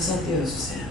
화살되어 주세요.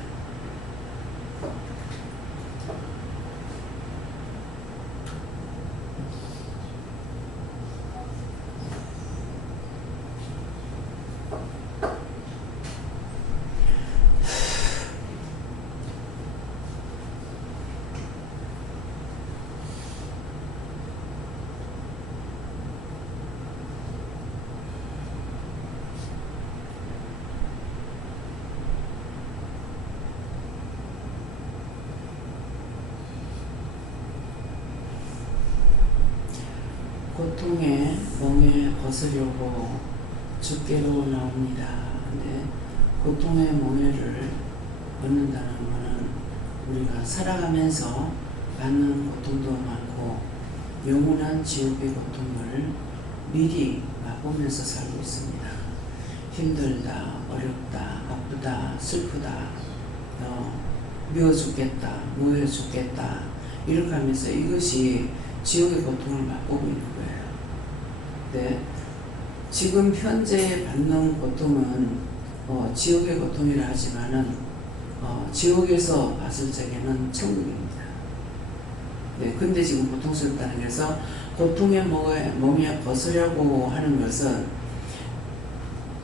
고통의 멍에 벗으려고 주께로 나옵니다. 근데 고통의 멍에를 벗는다는 것은 우리가 살아가면서 받는 고통도 많고 영원한 지옥의 고통을 미리 맛보면서 살고 있습니다. 힘들다, 어렵다, 아프다, 슬프다, 미워 죽겠다, 노여 죽겠다 이렇게 하면서 이것이 지옥의 고통을 맛보고 있는 거예요. 네. 지금 현재 받는 고통은 지옥의 고통이라 하지만은 지옥에서 봤을 적에는 천국입니다. 네. 근데 지금 고통스럽다는 것은 고통의 멍에 벗으려고 하는 것은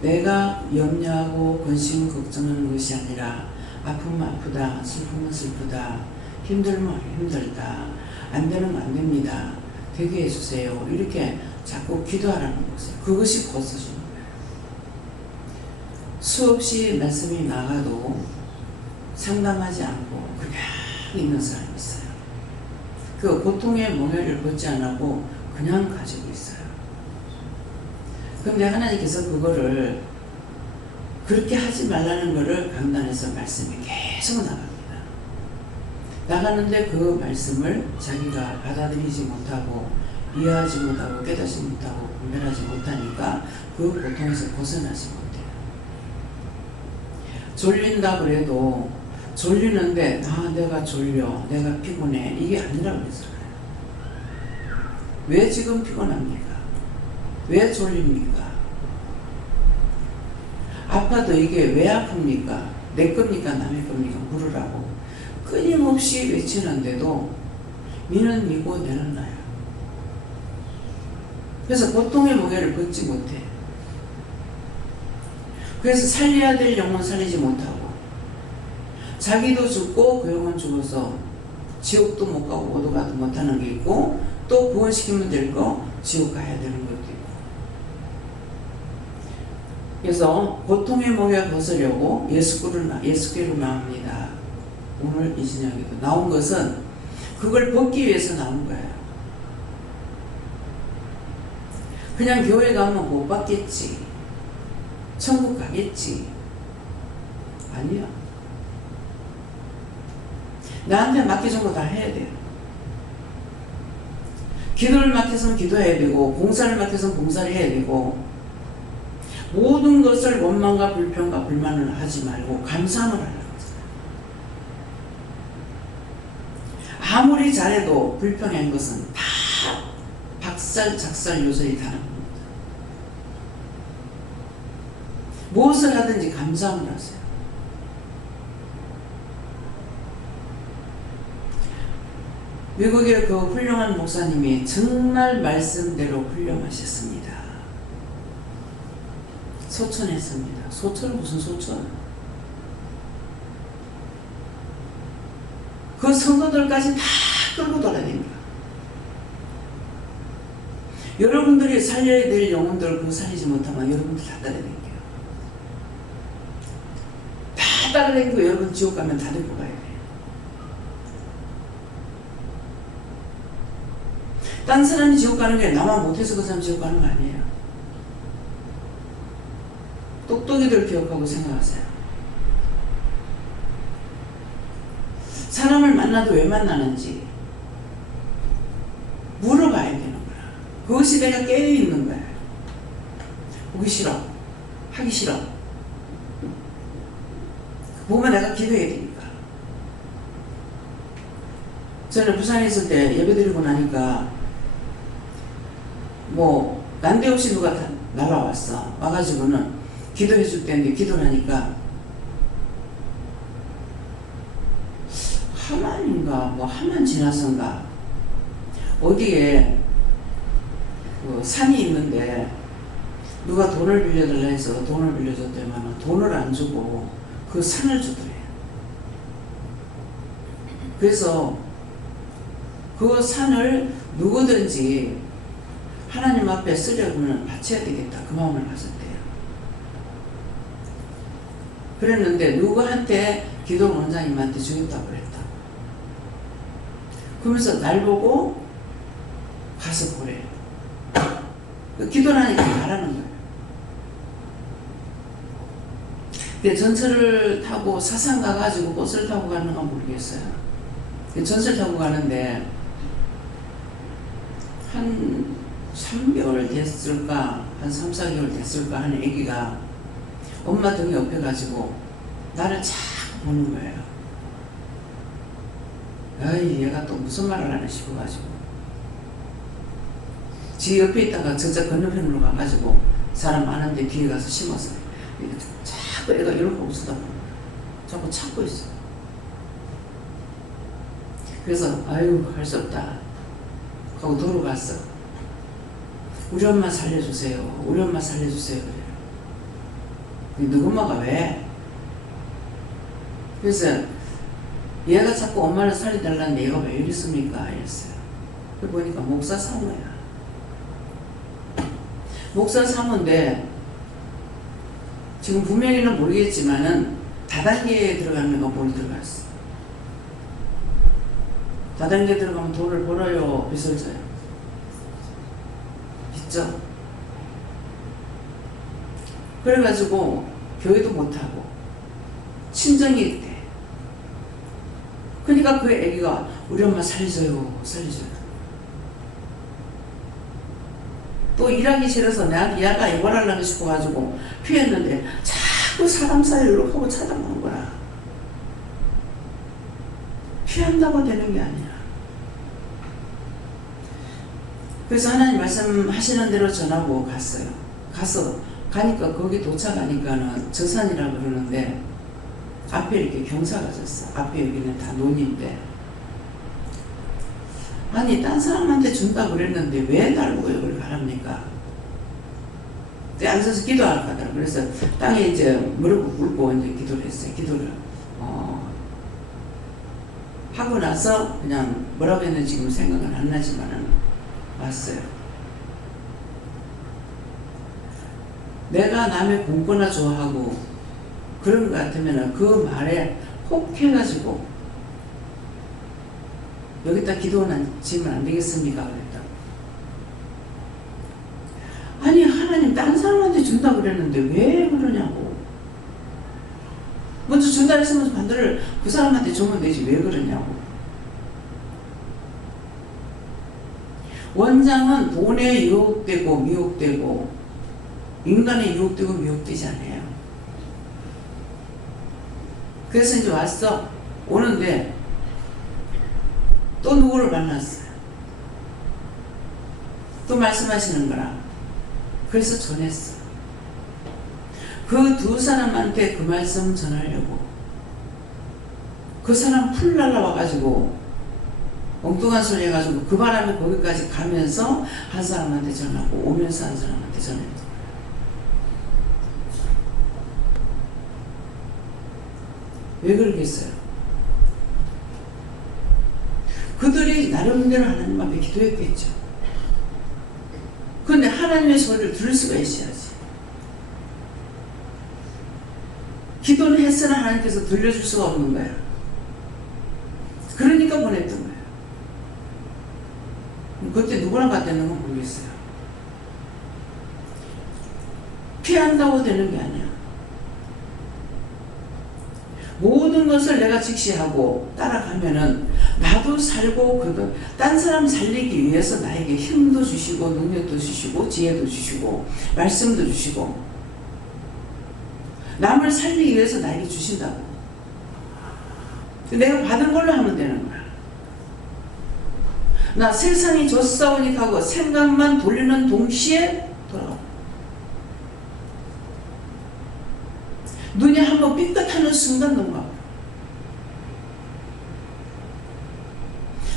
내가 염려하고 근심 걱정하는 것이 아니라 아프면 아프다, 슬프면 슬프다, 힘들면 힘들다, 안 되는 건 안 됩니다. 되게 해주세요. 이렇게 자꾸 기도하라는 것이에요. 그것이 벗어주는 거예요. 수없이 말씀이 나가도 상담하지 않고 그냥 있는 사람이 있어요. 그 고통의 멍에를 벗지 않고 그냥 가지고 있어요. 그런데 하나님께서 그거를 그렇게 하지 말라는 것을 강단해서 말씀이 계속 나갑니다. 나가는데 그 말씀을 자기가 받아들이지 못하고 이해하지 못하고 깨닫지 못하고 분별하지 못하니까 그 고통에서 벗어나지 못해요. 졸린다 그래도 졸리는데 내가 졸려, 내가 피곤해 이게 아니라고 그랬잖아요. 왜 지금 피곤합니까? 왜 졸립니까? 아파도 이게 왜 아픕니까? 내 겁니까? 남의 겁니까? 물으라고 끊임없이 외치는데도 니는 니고 내는 나야. 그래서 고통의 멍에를 벗지 못해. 그래서 살려야 될 영혼 살리지 못하고 자기도 죽고 그 영혼 죽어서 지옥도 못 가고 어디 가도 못하는 게 있고 또 구원시키면 될 거 지옥 가야 되는 것도 있고. 그래서 고통의 멍에 벗으려고 예수께로 나옵니다. 오늘 이 진영에도 나온 것은 그걸 벗기 위해서 나온 거예요. 그냥 교회 가면 못 받겠지, 천국 가겠지. 아니야. 나한테 맡겨준 거 다 해야 돼요. 기도를 맡겨서는 기도해야 되고 봉사를 맡겨서는 봉사를 해야 되고 모든 것을 원망과 불평과 불만을 하지 말고 감사함을 하라고 하잖아요. 아무리 잘해도 불평한 것은 다 박살 작살 요소리 다른 겁니다. 무엇을 하든지 감사함을 하세요. 미국의 그 훌륭한 목사님이 정말 말씀대로 훌륭하셨습니다. 소천했습니다. 소천은 무슨 소천? 그 성도들까지 다 끌고 돌아다닙니다. 여러분들이 살려야 될 영혼들을 그거 살리지 못하면 여러분들 다 따라다니게요. 다 따라다니고 여러분 지옥 가면 다 데리고 가야 돼요. 딴 사람이 지옥 가는 게 나만 못해서 그 사람 지옥 가는 거 아니에요. 똑똑이들 기억하고 생각하세요. 사람을 만나도 왜 만나는지 물어봐야 되는 거야. 그것이 내가 깨어있는 거야. 보기 싫어, 하기 싫어. 보면 내가 기도해야 되니까. 저는 부산에 있을 때 예배 드리고 나니까 난데없이 누가 날아왔어. 와가지고는 기도해 줄 때인데 기도를 하니까 하만인가 뭐 하만 지나선가 어디에 그 산이 있는데 누가 돈을 빌려달라 해서 돈을 빌려줬더니만 돈을 안 주고 그 산을 주더래요. 그래서 그 산을 누구든지 하나님 앞에 쓰려면 바쳐야 되겠다. 그 마음을 가졌대요. 그랬는데 누구한테 기도 원장님한테 주겠다고 그랬다. 그러면서 날 보고 가서 보래. 기도라니까 말하는 거예요. 근데 전철을 타고 사상 가가지고 버스를 타고 가는 건 모르겠어요. 전철 타고 가는데 한 3개월 됐을까 한 3, 4개월 됐을까 하는 애기가 엄마 등 옆에 가지고 나를 자꾸 보는 거예요. 아이 얘가 또 무슨 말을 하나 싶어가지고 지 옆에 있다가 저자 건너편으로 가가지고 사람 많은데 뒤에 가서 심어서 자꾸 애가 이렇게 웃어다 보는 거예요. 자꾸 찾고 있어요. 그래서 아유 할 수 없다 하고 도로 갔어. 우리 엄마 살려주세요. 우리 엄마 살려주세요. 그래요. 너희 엄마가 왜? 그래서 얘가 자꾸 엄마를 살려달라는데 얘가 왜 이랬습니까? 이랬어요. 그래 보니까 목사 사모야. 목사 사모인데 지금 분명히는 모르겠지만은 다단계에 들어가는 거 뭘 들어갔어. 다단계에 들어가면 돈을 벌어요? 빚을 져요? 빚져. 그래가지고 교회도 못하고 친정이 있대. 그러니까 그 애기가 우리 엄마 살려줘요 살려줘요. 또 일하기 싫어서 내가 얘가 이걸 하려고 싶어가지고 피했는데 자꾸 사람 사이로 하고 찾아오는 거야. 피한다고 되는 게 아니야. 그래서 하나님 말씀하시는 대로 전하고 갔어요. 가니까 거기 도착하니까는 저산이라고 그러는데 앞에 이렇게 경사가 졌어. 앞에 여기는 다 논인데 아니 딴 사람한테 준다고 그랬는데 왜 날 보고 여기를 가랍니까? 앉아서 기도하러 가더라고. 그래서 땅에 이제 무릎 꿇고 이제 기도를 했어요. 기도를 하고 나서 그냥 뭐라고 했는지 지금 생각은 안 나지만은 왔어요. 내가 남의 공거나 좋아하고 그런 것 같으면 그 말에 혹해가지고 여기다 기도는 지면 안 되겠습니까? 그랬다. 아니 하나님 다른 사람한테 준다고 그랬는데 왜 그러냐고. 먼저 준다 했으면 반대를 그 사람한테 주면 되지 왜 그러냐고. 원장은 돈에 유혹되고 미혹되고 인간에 유혹되고 미혹되지 않아요. 그래서 이제 왔어. 오는데 또 누구를 만났어요. 또 말씀하시는 거라. 그래서 전했어. 그 두 사람한테 그 말씀 전하려고. 그 사람 풀 날라와가지고 엉뚱한 소리 해가지고 그 바람에 거기까지 가면서 한 사람한테 전하고 오면서 한 사람한테 전했던 거예요. 왜 그러겠어요? 그들이 나름대로 하나님 앞에 기도했겠죠. 그런데 하나님의 소리를 들을 수가 있어야지. 기도는 했으나 하나님께서 들려줄 수가 없는 거야. 그러니까 보냈던 거예요. 그때 누구랑 갔다는 건 모르겠어요. 피한다고 되는 게 아니야. 모든 것을 내가 직시하고 따라가면은 나도 살고 딴 사람 살리기 위해서 나에게 힘도 주시고 능력도 주시고 지혜도 주시고 말씀도 주시고 남을 살리기 위해서 나에게 주신다고. 내가 받은 걸로 하면 되는 거야. 나 세상이 줬사오니 하고 생각만 돌리는 동시에 돌아가. 눈이 한번 삐끗하는 순간 넘어가.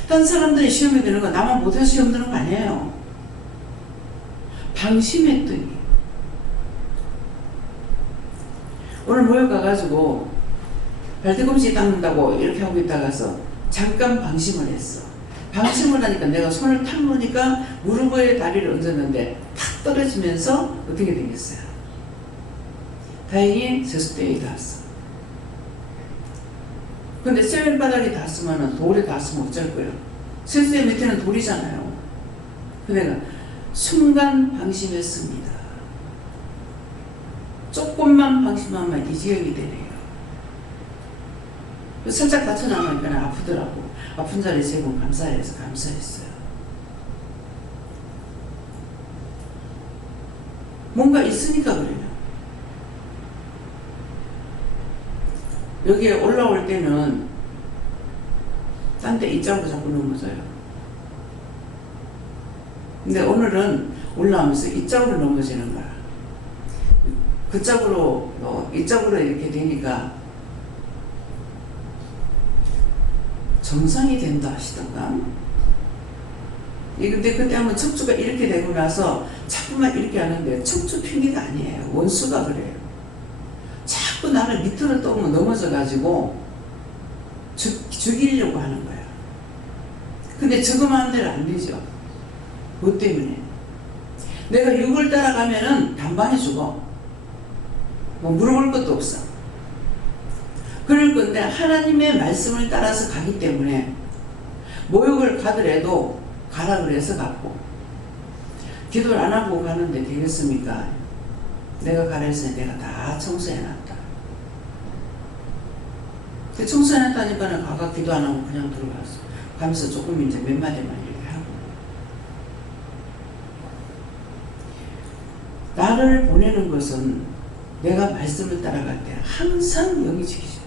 딴 사람들이 시험에 드는 거 나만 못해서 시험 드는 거 아니에요. 방심했더니 오늘 모여가가지고 발뒤꿈치 닦는다고 이렇게 하고 있다가서 잠깐 방심을 했어. 방심을 하니까 내가 손을 탁 놓으니까 무릎 위에 다리를 얹었는데 탁 떨어지면서 어떻게 되겠어요? 다행히 세숫대에 닿았어. 근데 세면바닥에 닿았으면 돌에 닿았으면 어쩔 거예요? 세숫대 밑에는 돌이잖아요. 내가 순간 방심했습니다. 조금만 방심하면 이 지역이 되네요. 살짝 다쳐나가니까 아프더라고. 아픈 자리에 세 번 감사해서 감사했어요. 뭔가 있으니까 그래요. 여기에 올라올 때는 딴 데 이쪽으로 자꾸 넘어져요. 근데 오늘은 올라오면서 이쪽으로 넘어지는 거야. 그쪽으로 이쪽으로 이렇게 되니까 정상이 된다 하시던가. 근데 그때 한번 척추가 이렇게 되고 나서 자꾸만 이렇게 하는데 척추 핑계가 아니에요. 원수가 그래요. 자꾸 나를 밑으로 떠오면 넘어져가지고 죽이려고 하는 거야. 근데 저거 마음대로 안 되죠. 뭐 때문에? 내가 육을 따라가면은 단방에 죽어. 뭐 물어볼 것도 없어. 그럴 건데 하나님의 말씀을 따라서 가기 때문에 모욕을 가더라도 가라 그래서 갔고, 기도를 안 하고 가는데 되겠습니까? 내가 가라 했으니 내가 다 청소해놨다. 청소해놨다니까는 가가 기도 안 하고 그냥 들어갔어. 가면서 조금 이제 몇 마디만 이렇게 하고. 나를 보내는 것은 내가 말씀을 따라갈 때 항상 영이 지키죠.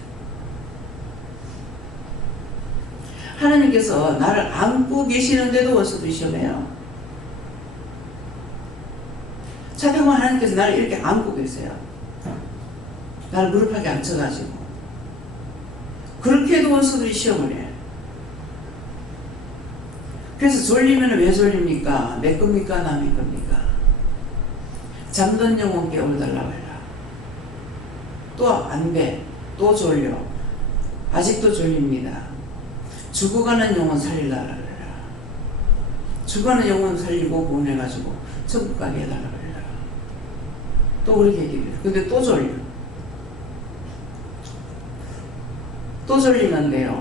하나님께서 나를 안고 계시는데도 원수들이 시험해요. 차태고 하나님께서 나를 이렇게 안고 계세요. 나를 무릎하게 앉혀가지고. 그렇게도 원수들이 시험을 해. 그래서 졸리면 왜 졸립니까? 내 겁니까? 남의 겁니까? 잠든 영혼 깨워달라고 해라. 또 안 돼. 또 졸려. 아직도 졸립니다. 죽어가는 영혼 살리려고 해라. 죽어가는 영혼 살리고 보내가지고 천국 가게 해달라고 해라. 또 그렇게 얘기해요. 근데 또 졸려. 또 졸리는데요.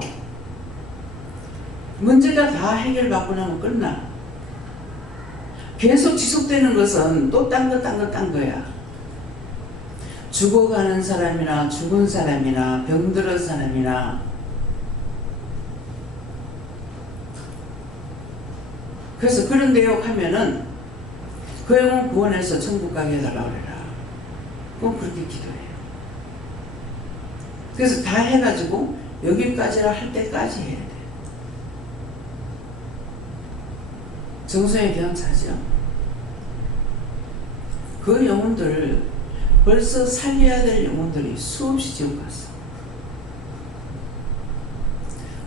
문제가 다 해결받고 나면 끝나. 계속 지속되는 것은 또 딴 거야. 죽어가는 사람이나 죽은 사람이나 병들은 사람이나, 그래서 그런 내용 하면은 그 영혼 구원해서 천국 가게 해달라고 그래라. 꼭 그렇게 기도해요. 그래서 다 해가지고 여기까지라 할 때까지 해야 돼. 정성에 경차죠. 그 영혼들 벌써 살려야 될 영혼들이 수없이 지옥 갔어.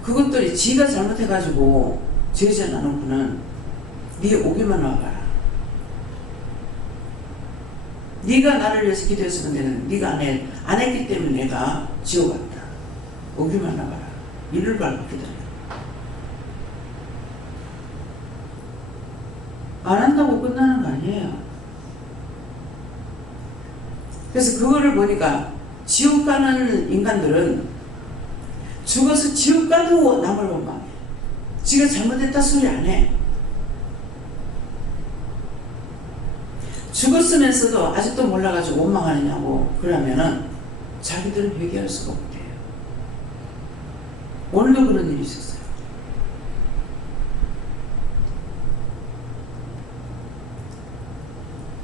그것들이 지가 잘못해가지고 죄지 않는 분은 네 오기만 와봐라. 네가 나를 위해서 기도했으면 되는, 네가 안 했기 때문에 내가 지옥 갔다. 오기만 와봐라. 이를 밟고 기다려. 안 한다고 끝나는 거 아니에요. 그래서 그거를 보니까 지옥 가는 인간들은 죽어서 지옥 가도 남을 원망해. 지가 잘못했다 소리 안 해. 죽었으면서도 아직도 몰라가지고 원망하느냐고 그러면은 자기들은 회개할 수가 없대요. 오늘도 그런 일이 있었어요.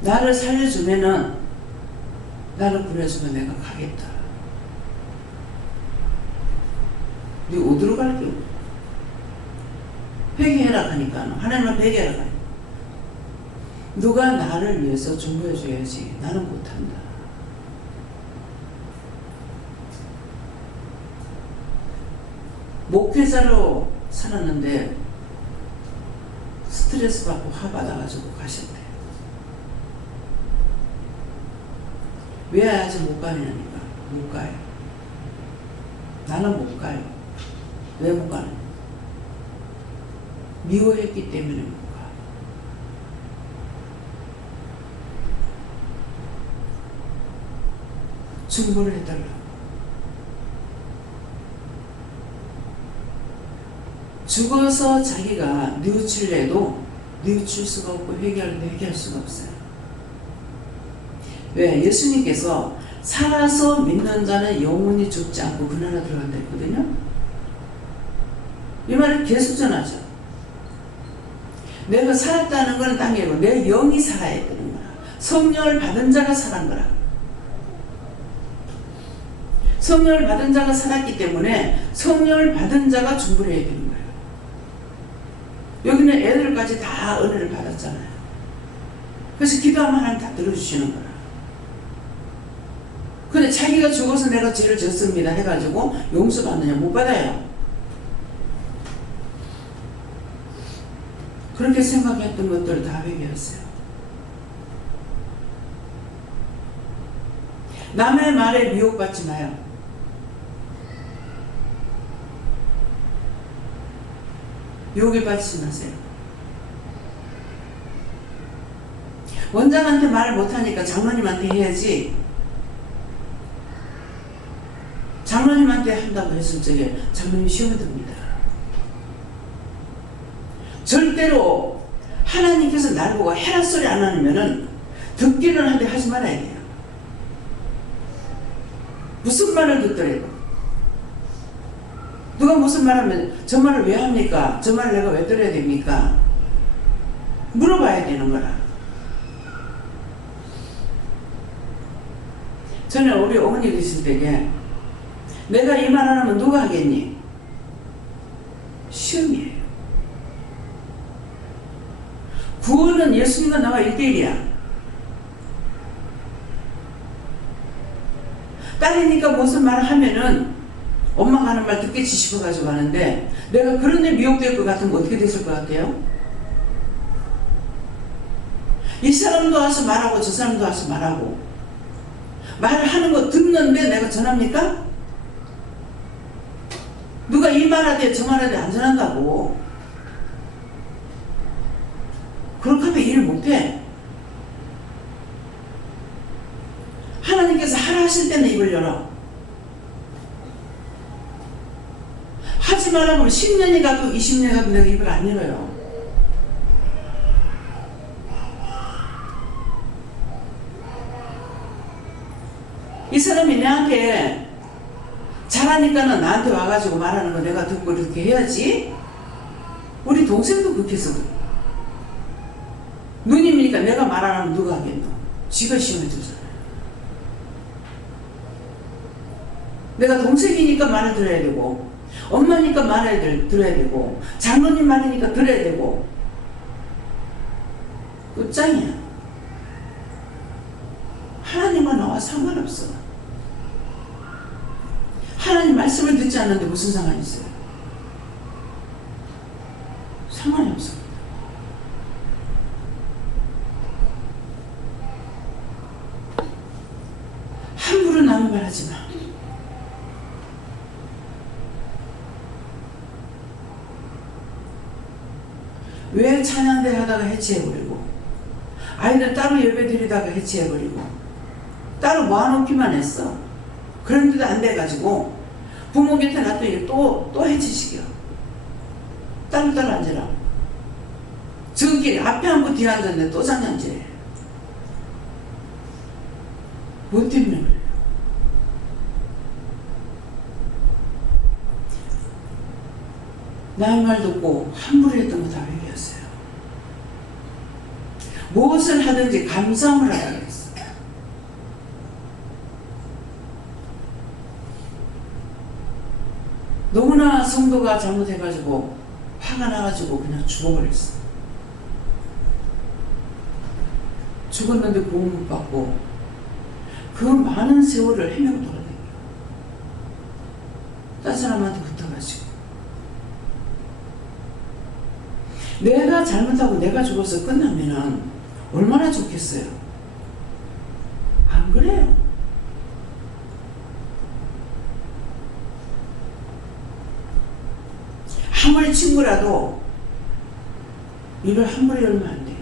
나를 살려주면은, 나를 구해주면 내가 가겠다. 네 어디로 갈게요? 회개해라 하니까 하나님은 회개하라 하니까 누가 나를 위해서 중보해줘야지. 나는 못한다. 목회자로 살았는데 스트레스 받고 화 받아가지고 가셨대요. 왜 아직 못 가냐니까. 못 가요. 나는 못 가요. 왜 못 가냐? 미워했기 때문에 못 가. 충고를 해달라고. 죽어서 자기가 뉘우칠래도 뉘우칠 수가 없고 해결할 수가 없어요. 왜? 예수님께서 살아서 믿는 자는 영원히 죽지 않고 그 나라 들어간다 했거든요. 이 말을 계속 전하죠. 내가 살았다는 건 땅이고 내 영이 살아야 되는 거야. 성령을 받은 자가 살은 거라. 성령을 받은 자가 살았기 때문에 성령을 받은 자가 중보해야 되는 거예요. 여기는 애들까지 다 은혜를 받았잖아요. 그래서 기도하면 하나님 다 들어주시는 거라. 근데 자기가 죽어서 내가 죄를 졌습니다 해가지고 용서받느냐? 못 받아요. 그렇게 생각했던 것들을 다 회개했어요. 남의 말에 미혹받지 마요. 유혹에 빠지지 마세요. 원장한테 말을 못하니까 장로님한테 해야지. 장로님한테 한다고 했을 적에 장로님이 시험에 듭니다. 절대로 하나님께서 나를 보고 해라 소리 안 하면은 듣기는 하되 하지 말아야 돼요. 무슨 말을 듣더라도 누가 무슨 말하면 저 말을 왜 합니까? 저 말을 내가 왜 들어야 됩니까? 물어봐야 되는 거라. 전에 우리 어머니 계실 때에 내가 이 말 안 하면 누가 하겠니? 시험이에요. 구원은 예수님과 나와 1대1이야. 딸이니까 무슨 말을 하면은 엄마가 하는 말 듣겠지 싶어가지고 하는데 내가 그런 데 미혹될 것 같으면 어떻게 됐을 것 같아요? 이 사람도 와서 말하고 저 사람도 와서 말하고 말하는 거 듣는데 내가 전합니까? 누가 이 말하되 저 말하되 안 전한다고. 그렇게 하면 일을 못해. 하나님께서 하라 하실 때는 입을 열어. 하지 말라고 10년이 가도 20년이 가도 내가 입을 안 열어요. 이 사람이 내한테 잘하니까는 나한테 와가지고 말하는 거 내가 듣고 이렇게 해야지. 우리 동생도 그렇게 했거든. 누님이니까 내가 말 안 하면 누가 하겠노? 지가 시험해 주잖아요. 내가 동생이니까 말을 들어야 되고 엄마니까 말을 들어야 되고 장로님 말이니까 들어야 되고 끝장이야. 하나님과 나와 상관없어. 하나님 말씀을 듣지 않는데 무슨 상관이 있어요? 상관이 없어. 함부로 남의 말 하지 마. 왜 찬양대 하다가 해체해버리고 아이들 따로 예배 드리다가 해체해버리고 따로 모아놓기만 했어. 그런데도 안 돼가지고 부모 곁에 놔두니 또 해체시켜. 따로 앉으라. 저기 앞에 앉고 뒤에 앉았는데 또 장난질해. 뭐 때문에 그래요? 남 말 듣고 함부로 했던 거 다 회개했어요. 무엇을 하든지 감사함을 하라 그랬어. 너무나 성도가 잘못해가지고 화가 나가지고 그냥 죽어버렸어. 죽었는데 구원 못 받고 그 많은 세월을 헤매고 돌아다녀. 딴 사람한테 붙어가지고. 내가 잘못하고 내가 죽어서 끝나면은 얼마나 좋겠어요. 안 그래요? 아무리 친구라도 일을 함부로 열면 안 돼.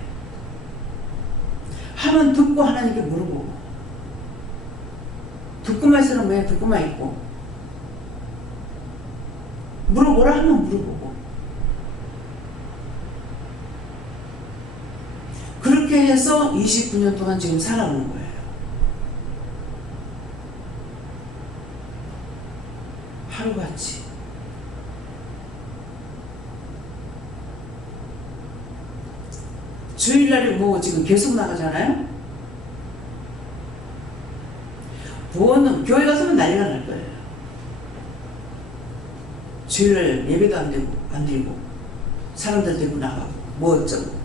하면 듣고 하나님께 물어보고, 듣고만 있으면 왜 듣고만 있고, 물어보라 하면 물어보고. 그렇게 해서 29년 동안 지금 살아오는 거예요. 하루같이. 주일날에 뭐 지금 계속 나가잖아요? 부원은 교회 가서는 난리가 날 거예요. 주일날 예배도 안 되고, 안 드리고, 사람들 데리고 나가고, 뭐 어쩌고.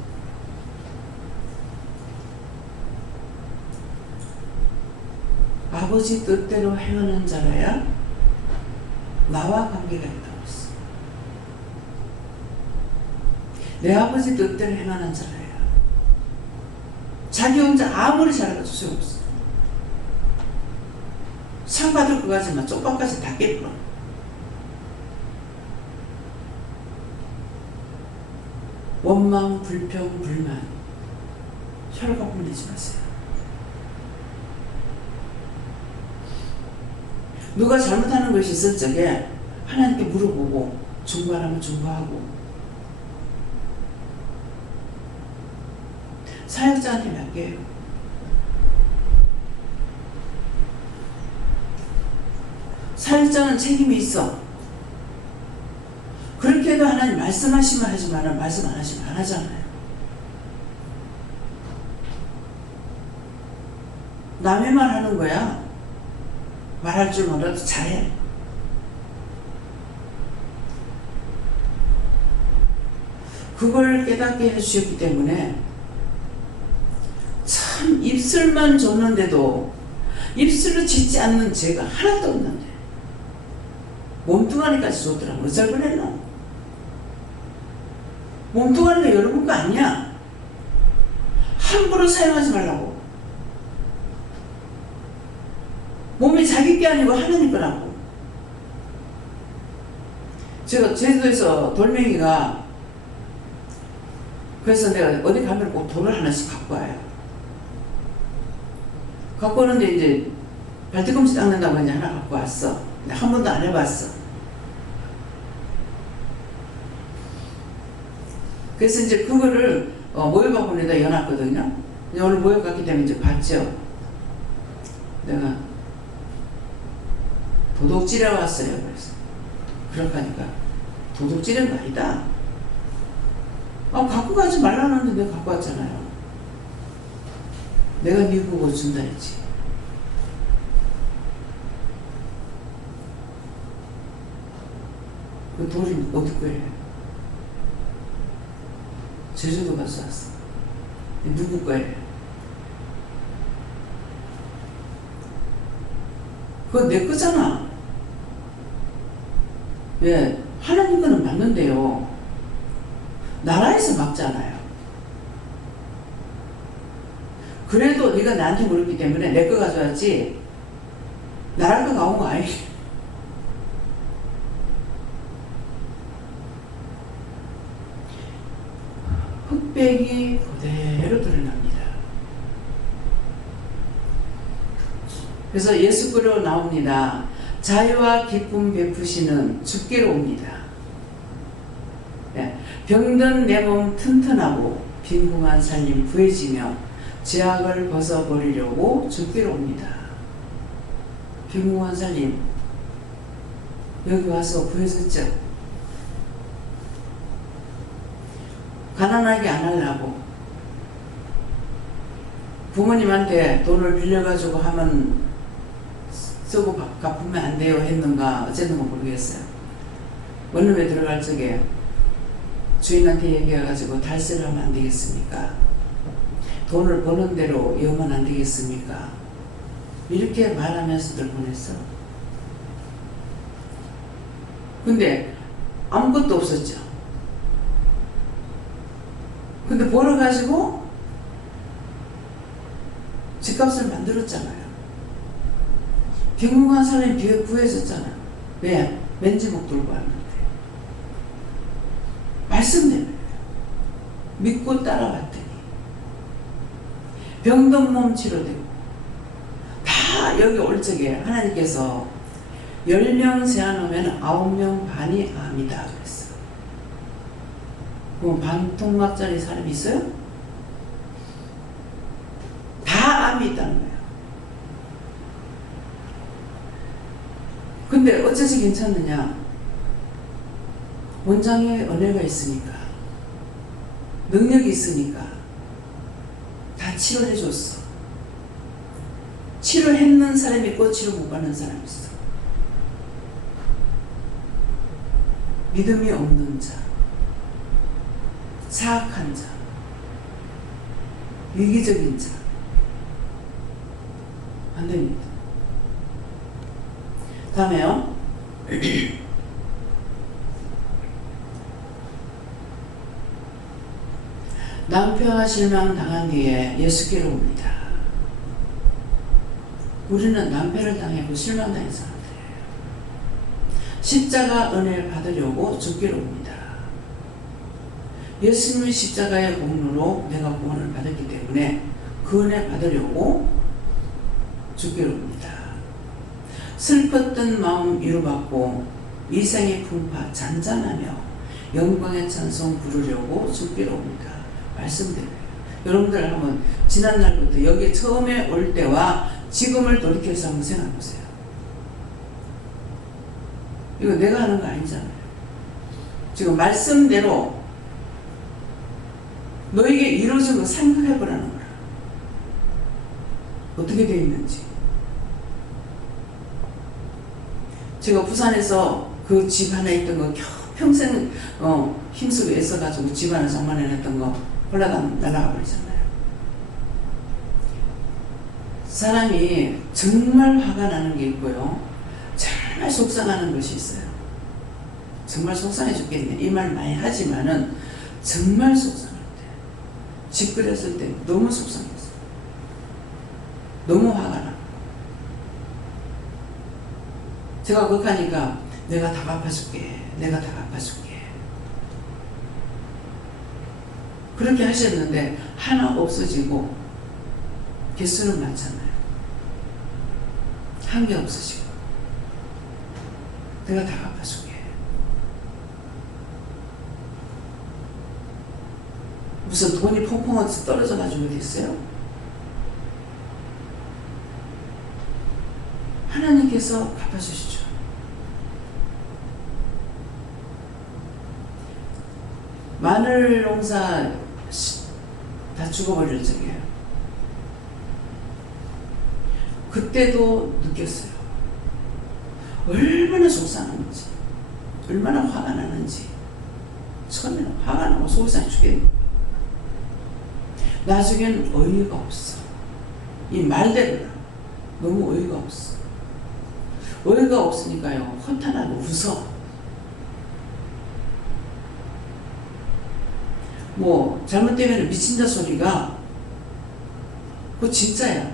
아버지 뜻대로 행하는 자라야 나와 관계가 있다고 했어. 내 아버지 뜻대로 행하는 자라야 자기 혼자 아무리 잘해도 소용없어. 상 받을 거 가지만 쪽박까지 다 깨불어. 원망, 불평, 불만, 혈갑을 내지 마세요. 누가 잘못하는 것이 있을 적에 하나님께 물어보고, 중보하라면 중보하고, 사역자한테 맡겨요. 사역자는 책임이 있어. 그렇게 해도 하나님 말씀하시면 하지만 말씀 안 하시면 안 하잖아요. 남의 말 하는 거야. 말할 줄 몰라도 잘해. 그걸 깨닫게 해주셨기 때문에 참 입술만 줬는데도 입술로 짓지 않는 죄가 하나도 없는데 몸뚱아리까지 줬더라고. 어쩔 뻔했노? 몸뚱아리가 여러분 거 아니야. 함부로 사용하지 말라고. 몸이 자기 게 아니고 하나님 거라고. 제가 제주도에서 돌멩이가, 그래서 내가 어디 가면 꼭 돌을 하나씩 갖고 와요. 갖고 오는데 이제 발뒤꿈치 닦는다고 이제 하나 갖고 왔어. 근데 한 번도 안 해봤어. 그래서 이제 그거를 모욕학원에다 여놨거든요. 오늘 모욕 갔기 때문에 이제 봤죠. 내가 도둑질해 왔어요. 그래서 그렇게 하니까 도둑질은 거 아니다. 갖고 가지 말라는데 내가 갖고 왔잖아요. 내가 네 보고 준다 했지. 그 돌이 어디 거예요? 제주도 가서 왔어. 누구 거예요? 그거 내 거잖아. 왜? 하나님 거는 맞는데요. 나라에서 막잖아요. 그래도 네가 나한테 물었기 때문에 내 거 가져왔지 나라 거 가온 거 아니야. 흑백이 그대로 드러납니다. 그래서 예수께로 나옵니다. 자유와 기쁨 베푸시는 주께로 옵니다. 네. 병든 내 몸 튼튼하고 빈궁한 살림 부해지며 죄악을 벗어버리려고 주께로 옵니다. 빈궁한 살림 여기 와서 부해졌죠. 가난하게 안 하려고 부모님한테 돈을 빌려가지고 하면 쓰고 갚으면 안 돼요 했는가 어쨌는가 모르겠어요. 원룸에 들어갈 적에 주인한테 얘기해가지고 달세를 하면 안 되겠습니까? 돈을 버는 대로 여면 안 되겠습니까? 이렇게 말하면서들 보냈어. 근데 아무것도 없었죠. 근데 벌어가지고 집값을 만들었잖아요. 경영한 사람이 구해졌잖아요. 왜? 맨지목 들고 왔는데. 말씀대로 믿고 따라왔더니 병든 몸 치료되고 다 여기 올 적에 하나님께서 10명 세워놓으면 9명 반이 암이다 그랬어. 그럼 반통막짜리 사람이 있어요? 다 암이 있다는 거예요. 근데 어째서 괜찮느냐? 원장의 은혜가 있으니까, 능력이 있으니까 다 치료해 줬어. 치료했는 사람이 있고 치료 못 받는 사람이 있어. 믿음이 없는 자, 사악한 자, 위기적인 자, 안 됩니다. 다음에요. 남편과 실망 당한 뒤에 예수께로 옵니다. 우리는 남편을 당하고 실망당한 사람들이에요. 십자가 은혜를 받으려고 죽기로 옵니다. 예수님의 십자가의 공로로 내가 구원을 받았기 때문에 그 은혜 받으려고 죽기로 옵니다. 슬펐던 마음 위로받고 이생의 풍파 잔잔하며 영광의 찬송 부르려고 죽기로 옵니다. 말씀드려요. 여러분들 한번 지난날부터 여기 처음에 올 때와 지금을 돌이켜서 한번 생각해 보세요. 이거 내가 하는 거 아니잖아요. 지금 말씀대로 너에게 이루어진 거 생각해 보라는 거야. 어떻게 되어 있는지. 제가 부산에서 그 집 하나 있던 거 평생 힘쓰고 애써가지고 집 하나 장만해놨던 거 올라가면 날아가 버리잖아요. 사람이 정말 화가 나는 게 있고요. 정말 속상하는 것이 있어요. 정말 속상해 죽겠네. 이 말 많이 하지만은 정말 속상할 때. 집 그렸을 때 너무 속상했어요. 너무 화가 나. 제가 그렇게하니까 내가 다 갚아줄게. 내가 다 갚아줄게. 그렇게 하셨는데 하나 없어지고 개수는 많잖아요. 한 개 없어지고 내가 다 갚아줄게. 무슨 돈이 펑펑 떨어져가지고 어디 있어요? 하나님께서 갚아주시죠. 마늘 농사 다 죽어버릴 적이에요. 그때도 느꼈어요. 얼마나 속상한지, 얼마나 화가 나는지. 처음에는 화가 나고 속상해 죽겠네. 나중엔 어이가 없어. 이 말대로 너무 어이가 없어. 어이가 없으니까요, 허탄하고 웃어. 뭐 잘못되면 미친다 소리가 그거 진짜야.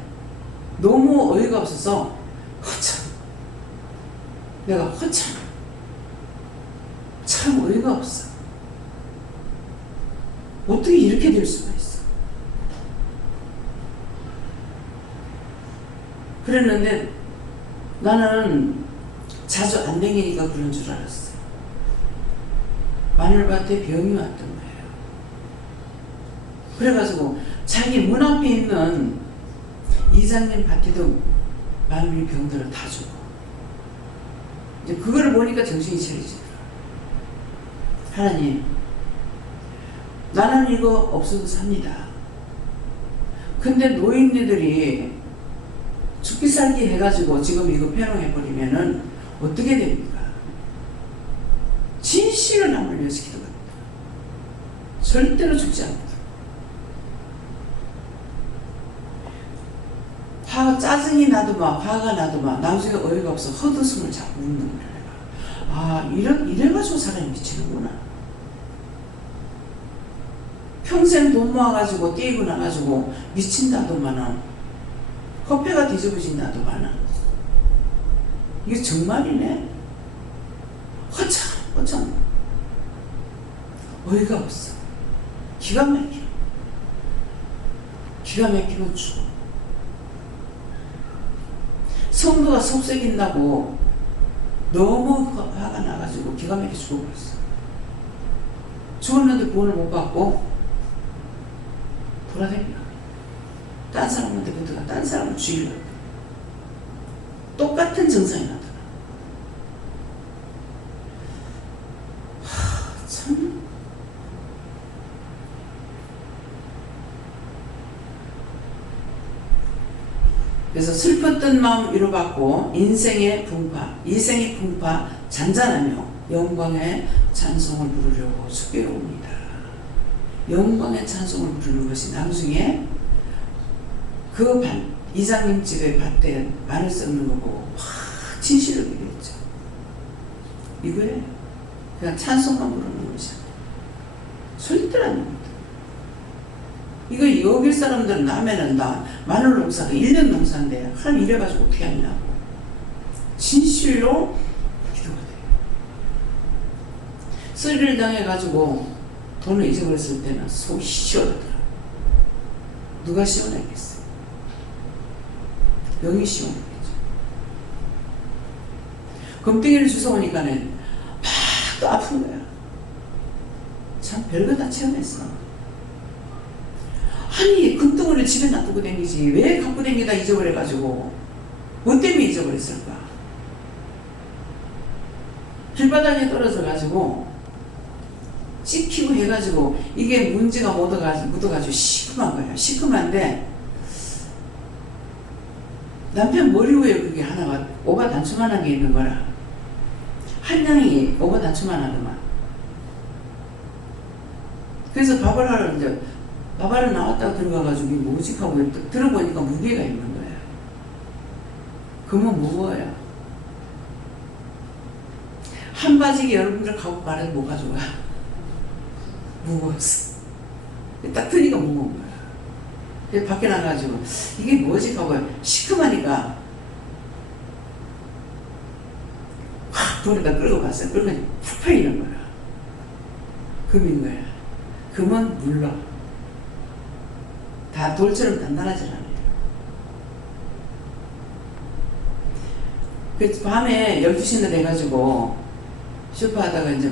너무 어이가 없어서 허참. 내가 허참. 참 어이가 없어. 어떻게 이렇게 될 수가 있어. 그랬는데 나는 자주 안 댕기니까 그런 줄 알았어요. 마늘밭에 병이 왔던 거예요. 그래가지고 자기 문 앞에 있는 이장님 밭에도 마늘이 병들어 다 죽어. 이제 그거를 보니까 정신이 차리지더라. 하나님, 나는 이거 없어도 삽니다. 근데 노인네들이 죽기 살기 해가지고 지금 이거 폐롱해버리면은 어떻게 됩니까? 진실을 남을 위해서 기도합니다. 절대로 죽지 않는다. 짜증이 나도 막, 화가 나도 막, 나중에 어이가 없어 헛웃음을 자꾸 웃는 거야. 아, 이래가지고 사람이 미치는구나. 평생 돈 모아가지고 떼이고 나가지고 미친다도 많아. 허폐가 뒤집어진다도 많아. 이게 정말이네. 허참 어이가 없어. 기가 막히고 죽어. 성도가 속썩인다고 너무 화가 나가지고 기가 막혀 죽어버렸어. 죽었는데 구원을 못 받고 돌아다니나. 딴 사람한테 붙어가 딴 사람을 죽이려고. 똑같은 증상이 나타나. 참. 그래서 슬펐던 마음 위로받고 인생의 풍파 잔잔하며 영광의 찬송을 부르려고 주께로 옵니다. 영광의 찬송을 부르는 것이 나중에 그 이장님 집에 밭에 마늘 썩는 거 보고 확 진실을 얘기했죠. 이거예요. 그냥 찬송만 부르는 것이 절대로 아닙니다. 이거 여기 사람들은 남해는 나 마늘 농사가 1년 농사인데 하나님 이래가지고 어떻게 하냐고. 진실로 기도가 돼요. 쓰리를 당해가지고 돈을 잊어버렸을 때는 속이 시원하더라. 누가 시원하겠어요? 영이 시원하겠죠. 금덩이를 주워오니까는 막 또 아픈 거야. 참 별거 다 체험했어. 아니 금덩이를 집에 놔두고 다니지 왜 갖고 다니다 잊어버려가지고 뭐 때문에 잊어버렸을까? 길바닥에 떨어져가지고 찍히고 해가지고 이게 문제가 묻어가지고 시큼한 거야. 시큼한데 남편 머리 위에 그게 하나가 오바 단추만한 게 있는 거라. 한 양이 오바 단추만하더만. 그래서 밥을 하러 이제 밥하러 나왔다가 들어가가지고 뭐지 하고 들어보니까 무게가 있는 거야. 그러면 무거워요. 한 바지기 여러분들 갖고 가라도 못 가져가. 무거웠어. 딱 드니까 무거운 거야. 밖에 나가가지고 이게 뭐지 하고 시큼하니까 확 돌에다 끌고 갔어요. 끌고 푹 패이는 거야. 금인 거야. 금은 물러. 다 돌처럼 단단하지 않아요. 그 밤에 12시나 돼가지고 쇼파 하다가 이제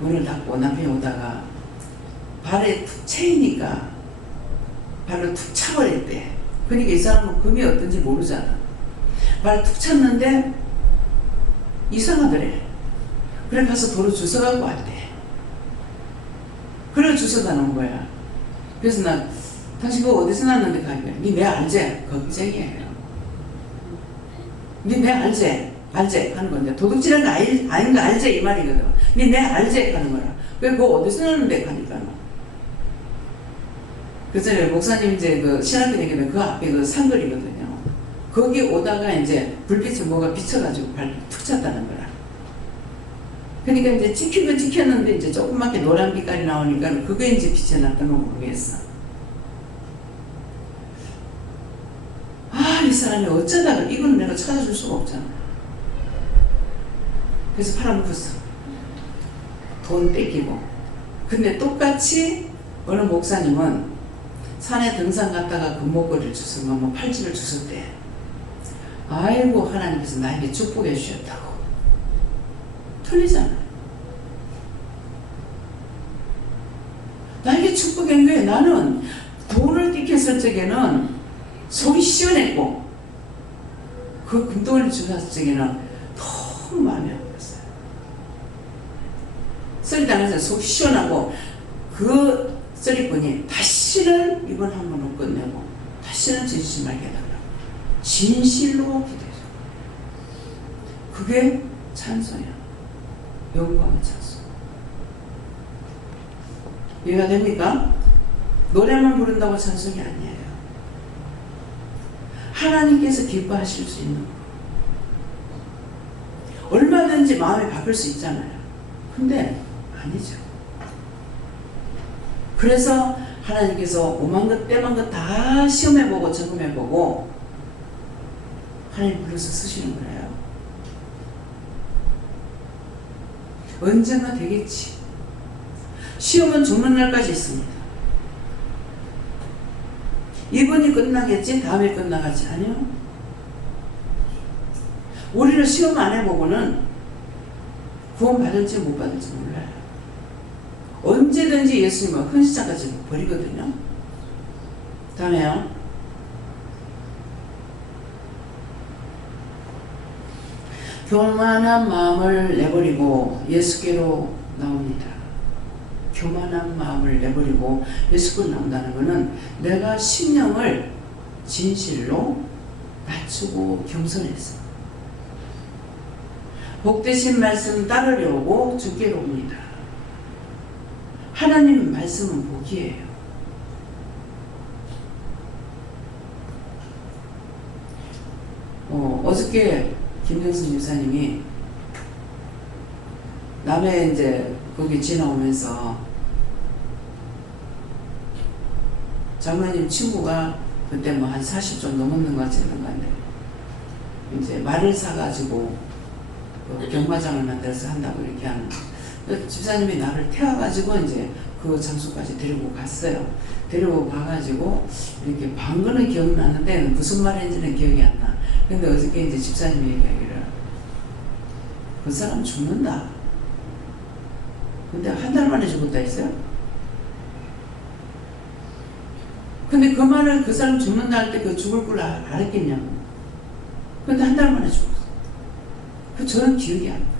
문을 닫고 남편이 오다가 발에 툭 채이니까 발로 툭 차버렸대. 그러니까 이 사람은 금이 어떤지 모르잖아. 발을 툭 찼는데 이상하더래. 그래 가서 도로 주워갖고 왔대. 그래 주워다 놓은 거야. 그래서 나 당신 그거 어디서 났는데 가니까 니 알지? 걱정이에요. 니 알지? 하는 건데 도둑질하는 거 아닌 거 알지? 이 말이거든. 니 알지? 하는 거야. 그거 어디서 났는데 가니까 그래서 목사님 이제 그 신학교 다니면 그 앞에 그 상거리거든요. 거기 오다가 이제 불빛을 뭐가 비쳐가지고 발을 툭 찼다는 거라. 그러니까 이제 찍히긴 찍혔는데 이제 조그맣게 노란 빛깔이 나오니까 그게 이제 빛이 났던 거 모르겠어. 아, 이 사람이 어쩌다가 이거는 내가 찾아줄 수가 없잖아. 그래서 팔아먹었어. 돈 뺏기고. 근데 똑같이 어느 목사님은 산에 등산 갔다가 금목걸이를 주셨고 뭐 팔찌를 주셨대. 아이고 하나님께서 나에게 축복해 주셨다고. 틀리잖아. 나에게 축복한 거예요. 나는 돈을 띠켰을 적에는 속이 시원했고 그 금덩이를 주셨을 적에는 너무 마음이 아팠어요. 쓰리당에서 속이 시원하고 그 쓰리꾼이 다시는 이번 한 번은 끝내고 다시는 진실 말게 해달라고 진실로 기도해줘. 그게 찬송이야. 영광의 찬송. 이해가 됩니까? 노래만 부른다고 찬송이 아니에요. 하나님께서 기뻐하실 수 있는 거. 얼마든지 마음이 바뀔 수 있잖아요. 근데 아니죠. 그래서 하나님께서 오만 것 때만 것 다 시험해보고 점검해보고 하나님 불러서 쓰시는 거예요. 언젠가 되겠지. 시험은 죽는 날까지 있습니다. 이번이 끝나겠지? 다음에 끝나가지? 아니요. 우리는 시험 안 해보고는 구원 받을지 못 받을지 몰라요. 언제든지 예수님은 헌신자까지 버리거든요. 다음에요. 교만한 마음을 내버리고 예수께로 나옵니다. 교만한 마음을 내버리고 예수께로 나온다는 것은 내가 심령을 진실로 낮추고 겸손해서 복되신 말씀 따르려고 주께로 옵니다. 하나님 말씀은 복이에요. 어저께 김영순 집사님이 남해 이제 거기 지나오면서 장로님 친구가 그때 뭐 한 40좀 넘었는 것 같은데 이제 말을 사가지고 경마장을 만들어서 한다고 이렇게 하는 집사님이 나를 태워가지고 이제 그 장소까지 데리고 갔어요. 데리고 가가지고 이렇게 방금은 기억나는데 무슨 말인지는 기억이 안 나. 근데 어저께 이제 집사님이 얘기하기를 그 사람 죽는다. 근데 한 달 만에 죽었다 했어요. 근데 그 말을 그 사람 죽는다 할 때 그 죽을 걸 알았겠냐고. 근데 한 달 만에 죽었어. 그 저는 기억이 안 나요.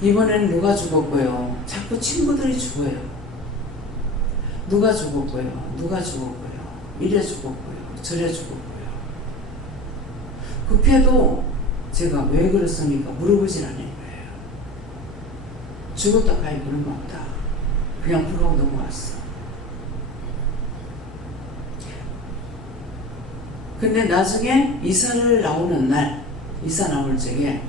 이번에는 누가 죽었고요. 자꾸 친구들이 죽어요. 누가 죽었고요. 누가 죽었고요. 이래 죽었고요. 저래 죽었고요. 급해도 제가 왜 그랬습니까? 물어보질 않을 거예요. 죽었다 가야 그런가 보다. 그냥 불가고 넘어왔어. 근데 나중에 이사를 나오는 날, 이사 나올 적에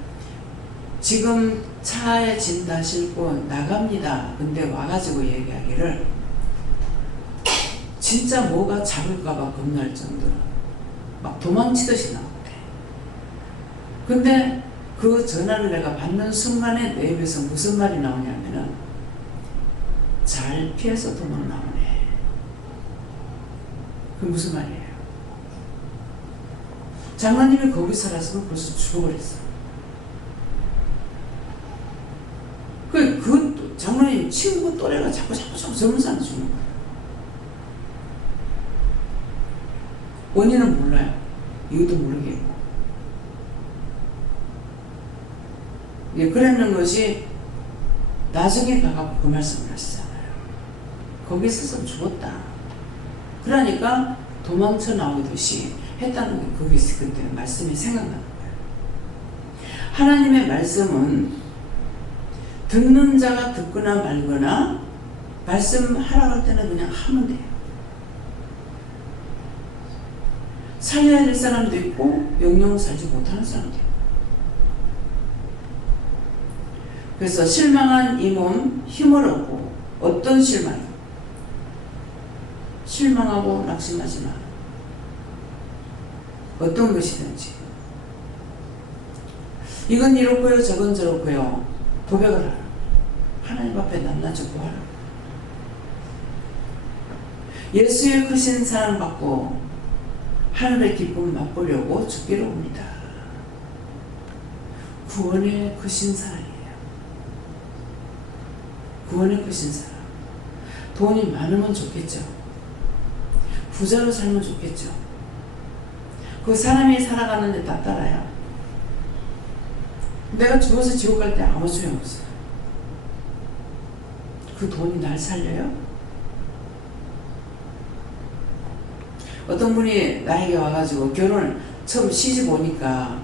지금 차에 짐 다 싣고 나갑니다. 근데 와가지고 얘기하기를 진짜 뭐가 잡을까봐 겁날 정도로 막 도망치듯이 나오대. 근데 그 전화를 내가 받는 순간에 내 입에서 무슨 말이 나오냐면은 잘 피해서 도망 나오네. 그게 무슨 말이에요? 장로님이 거기 살았으면 벌써 죽어버렸어. 그 장로님 친구 또래가 자꾸 젊은 사람 죽는 거예요. 원인은 몰라요. 이유도 모르겠고. 예, 그랬는 것이 나중에 가갖고 그 말씀을 하시잖아요. 거기 있어서 죽었다. 그러니까 도망쳐 나오듯이 했다는 게 거기 있을 그때 말씀이 생각나는 거예요. 하나님의 말씀은 듣는 자가 듣거나 말거나 말씀하라고 할 때는 그냥 하면 돼요. 살려야 될 사람도 있고 영영 살지 못하는 사람도 있고. 그래서 실망한 이 몸 힘을 얻고 어떤 실망이요? 실망하고 낙심하지 마. 어떤 것이든지. 이건 이렇고요 저건 저렇고요. 고백을 하라. 하나님 앞에 낱낱이 구하라. 예수의 크신 사랑 받고 하늘의 기쁨 맛보려고 주께로 옵니다. 구원의 크신 사랑이에요. 구원의 크신 사랑. 돈이 많으면 좋겠죠. 부자로 살면 좋겠죠. 그 사람이 살아가는데 다 따라요. 내가 죽어서 지옥 갈 때 아무 소용없어요. 그 돈이 날 살려요? 어떤 분이 나에게 와가지고 결혼 처음 시집 오니까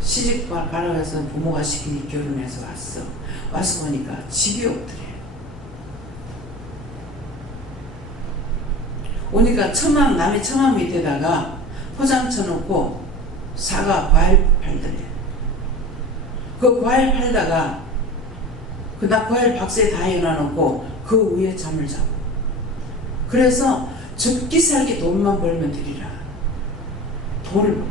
시집 가라고 해서 부모가 시키니 결혼해서 왔어. 와서 보니까 집이 없더래. 오니까 처마, 남의 처마 밑에다가 포장 쳐놓고 사과, 과일 팔더래. 그 과일 팔다가 나 과일 박스에 다 해놔놓고 그 위에 잠을 자고. 그래서 죽기 살기 돈만 벌면 드리라. 돈을 벌게.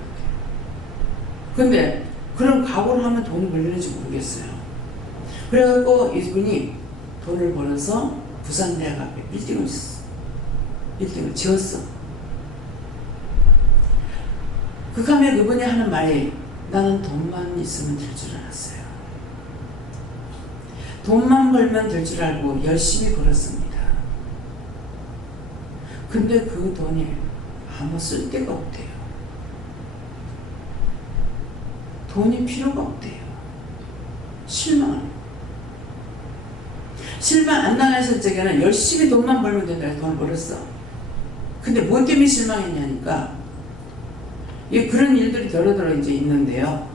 근데 그런 각오를 하면 돈이 벌리는지 모르겠어요. 그래갖고 이분이 돈을 벌어서 부산대학 앞에 빌딩을 짓었어. 빌딩을 지었어. 그 가면 그분이 하는 말이 나는 돈만 있으면 될 줄 알았어요. 돈만 벌면 될 줄 알고 열심히 벌었습니다. 근데 그 돈이 아무 쓸데가 없대요. 돈이 필요가 없대요. 실망 안 당했을 적에는 열심히 돈만 벌면 된다. 돈을 벌었어. 근데 뭐 때문에 실망했냐니까 그런 일들이 더러더러 이제 있는데요.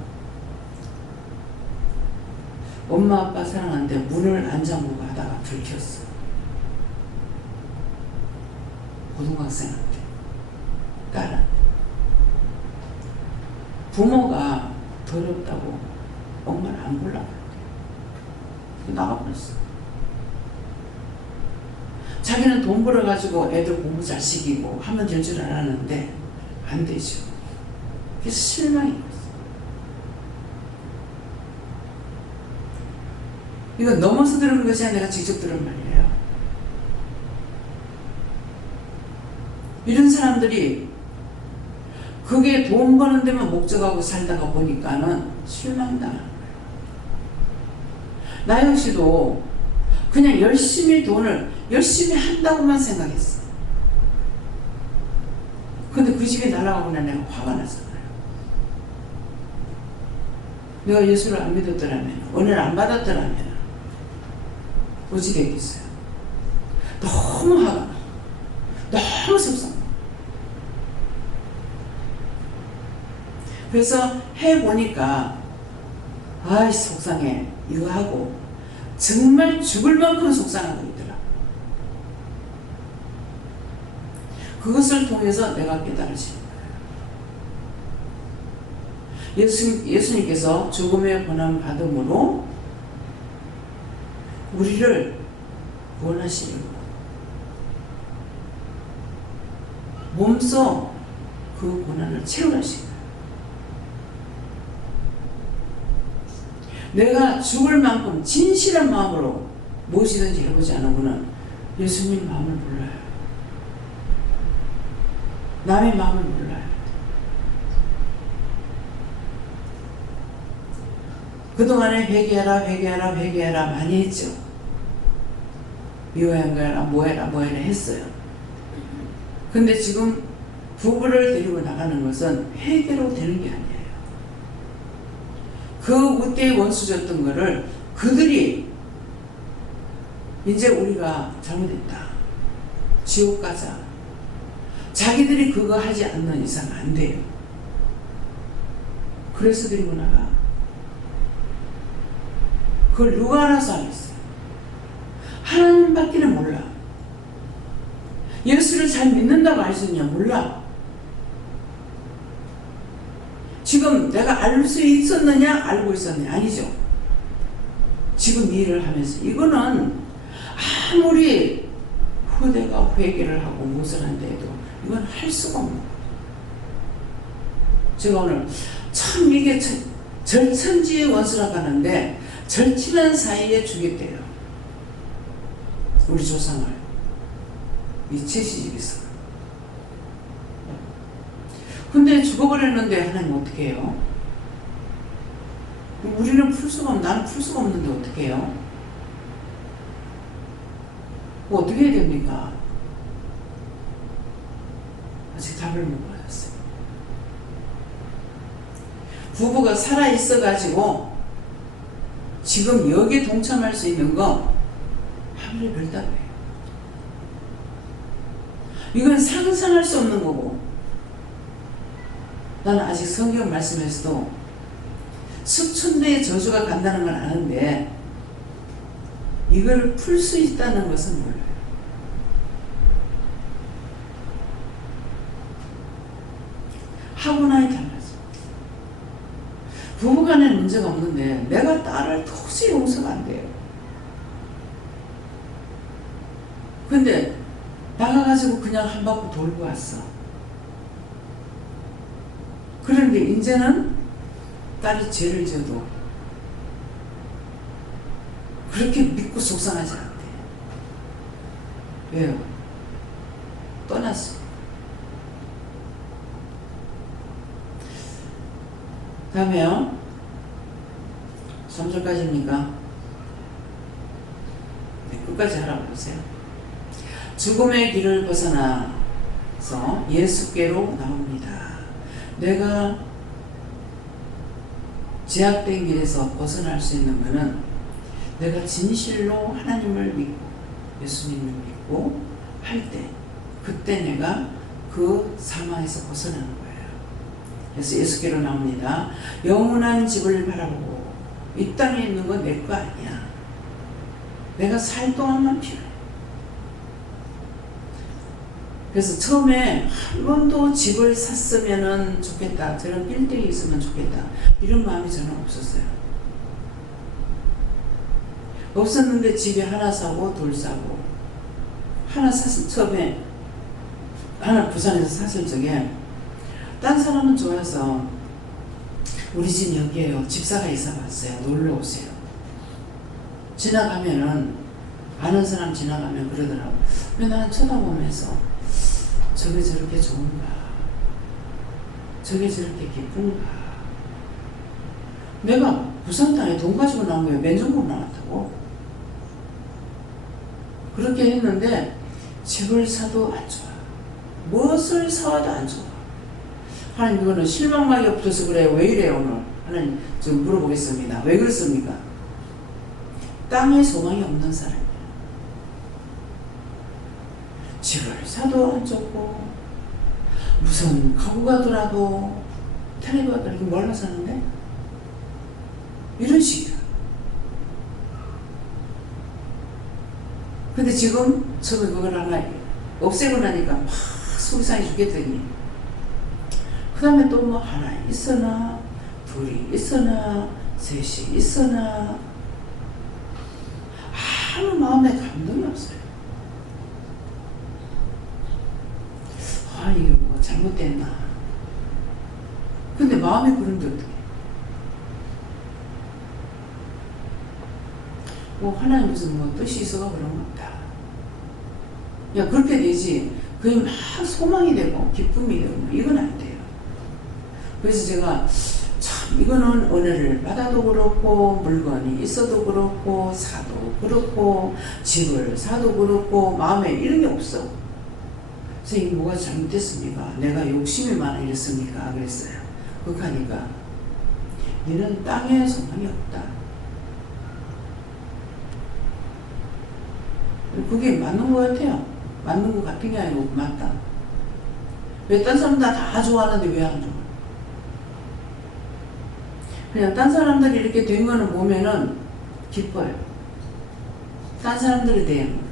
엄마 아빠 사랑하는데 문을 안 잠그고 하다가 불 켰어. 고등학생한테 딸한테. 부모가 더럽다고 엄마를 안 보려고 나가버렸어. 자기는 돈 벌어가지고 애들 공부 잘 시키고 하면 될 줄 알았는데 안 되죠. 그래서 실망이 왔어. 이거 넘어서 들은 것이 아니라 내가 직접 들은 말이에요. 이런 사람들이 그게 돈 버는 데만 목적하고 살다가 보니까는 실망이 당하는 거예요. 나 역시도 그냥 열심히 돈을 열심히 한다고만 생각했어. 근데 그 집이 날아가고 난 내가 화가 났잖아요. 내가 예수를 안 믿었더라면, 은혜를 안 받았더라면 어찌 되겠어요? 너무 화가 나. 너무 속상해. 그래서 해보니까 아이 속상해 이거 하고 정말 죽을 만큼 속상한 거 있더라. 그것을 통해서 내가 깨달으시는 거예요. 예수님께서 죽음의 고난 받음으로 우리를 구원하시려고 몸소 그 고난을 채우라신 거예요. 내가 죽을 만큼 진실한 마음으로 무엇이든지 해보지 않으고는 예수님 마음을 몰라요. 남의 마음을 몰라요. 그동안에 회개하라 많이 했죠. 미워해라 뭐해라 했어요. 근데 지금 부부를 데리고 나가는 것은 회개로 되는 게 아니에요. 그 우때에 원수졌던 거를 그들이 이제 우리가 잘못했다. 지옥 가자. 자기들이 그거 하지 않는 이상 안 돼요. 그래서 데리고 나가. 그걸 누가 알아서 하겠어요? 하나님밖에는 몰라. 예수를 잘 믿는다고 할 수 있냐? 몰라. 지금 내가 알 수 있었느냐? 알고 있었느냐? 아니죠. 지금 이 일을 하면서 이거는 아무리 후대가 회개를 하고 무엇을 한다 해도 이건 할 수가 없는 거예요. 제가 오늘 참 이게 절천지의 원수라고 하는데 절친한 사이에 죽였대요. 우리 조상을 이 채시집에서. 근데 죽어버렸는데 하나님 어떻게 해요? 우리는 풀 수가 나는 풀 수가 없는데 어떻게 해요? 뭐 어떻게 해야 됩니까? 아직 답을 못 받았어요. 부부가 살아있어가지고 지금 여기에 동참할 수 있는 거 하늘의 별답이에요. 이건 상상할 수 없는 거고, 나는 아직 성경 말씀에서도 수천 대의 저주가 간다는 걸 아는데 이걸 풀 수 있다는 것은 몰라요. 하고나에 달라져. 부부간에 문제가 없는데 내가 딸을 도저히 용서가 안 돼요. 근데 나가가지고 그냥 한 바퀴 돌고 왔어. 그런데 이제는 딸이 죄를 져도 그렇게 믿고 속상하지 않대. 왜요? 떠났어. 다음에요. 3절까지입니까? 네, 끝까지 하라고 보세요. 죽음의 길을 벗어나서 예수께로 나옵니다. 내가 제약된 길에서 벗어날 수 있는 것은 내가 진실로 하나님을 믿고 예수님을 믿고 할 때, 그때 내가 그 사망에서 벗어나는 거예요. 그래서 예수께로 나옵니다. 영원한 집을 바라보고 이 땅에 있는 건 내 거 아니야. 내가 살 동안만 필요해. 그래서 처음에 한 번도 집을 샀으면 좋겠다, 저런 빌딩이 있으면 좋겠다, 이런 마음이 저는 없었어요. 없었는데 집에 하나 사고 둘 사고, 하나 샀을 처음에 하나 부산에서 샀을 적에 딴 사람은 좋아서 우리 집 여기에요, 집사가 이사 왔어요, 놀러 오세요. 지나가면은 아는 사람 지나가면 그러더라고. 왜 나는 쳐다보면서 저게 저렇게 좋은가, 저게 저렇게 기쁜가. 내가 부산 땅에 돈 가지고 나온 거예요. 맨정으로 나왔다고. 그렇게 했는데 집을 사도 안 좋아. 무엇을 사와도 안 좋아. 하나님, 이거는 실망막이 없어서 그래요? 왜 이래요 오늘? 하나님, 좀 물어보겠습니다. 왜 그렇습니까? 땅에 소망이 없는 사람이에요. 집을 사도 안 좋고, 무슨 가구 가더라도 텔레비가 이렇게 몰라 사는데 이런 식이야. 근데 지금 처음에 그걸 하나 없애고 나니까 막 속이 상해 죽겠더니, 그 다음에 또 뭐 하나 있으나 둘이 있으나 셋이 있으나 아무 마음에 감동이 없어요. 아, 이게 뭐가 잘못됐나. 근데 마음에 그런데 어떡해. 뭐 하나님 무슨 뭐 뜻이 있어가 그런 거 없다. 야, 그렇게 되지. 그게 막 소망이 되고 기쁨이 되고 이건 안 돼요. 그래서 제가 참 이거는 은혜를 받아도 그렇고, 물건이 있어도 그렇고, 사도 그렇고, 집을 사도 그렇고, 마음에 이런 게 없어. 선생님, 뭐가 잘못됐습니까? 내가 욕심이 많아 이랬습니까? 그랬어요. 그렇게 하니까 너는 땅에 소망이 없다. 그게 맞는 것 같아요. 맞는 것 같은 게 아니고 맞다. 왜 딴 사람 다 좋아하는데 왜 안 좋아? 그냥 딴 사람들이 이렇게 된 거는 보면은 기뻐요. 딴 사람들에 대한 거.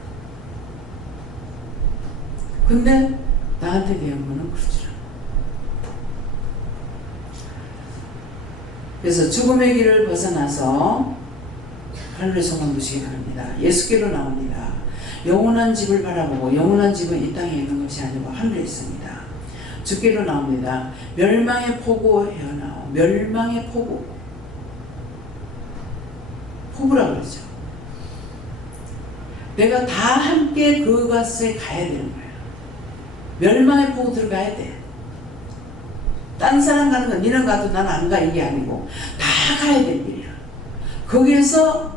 근데 나한테 대한 거는 그렇지 않아. 그래서 죽음의 길을 벗어나서 하늘의 소망 보시기 바랍니다. 예수께로 나옵니다. 영원한 집을 바라보고, 영원한 집은 이 땅에 있는 것이 아니고 하늘에 있습니다. 주께로 나옵니다. 멸망의 포구 헤어나오. 멸망의 포구. 포구라고 그러죠. 내가 다 함께 그것에 가야 되는 거예요. 멸망의 포구 들어가야 돼. 딴 사람 가는 건 니는 가도 난 안 가, 이게 아니고 다 가야 될 일이야. 거기에서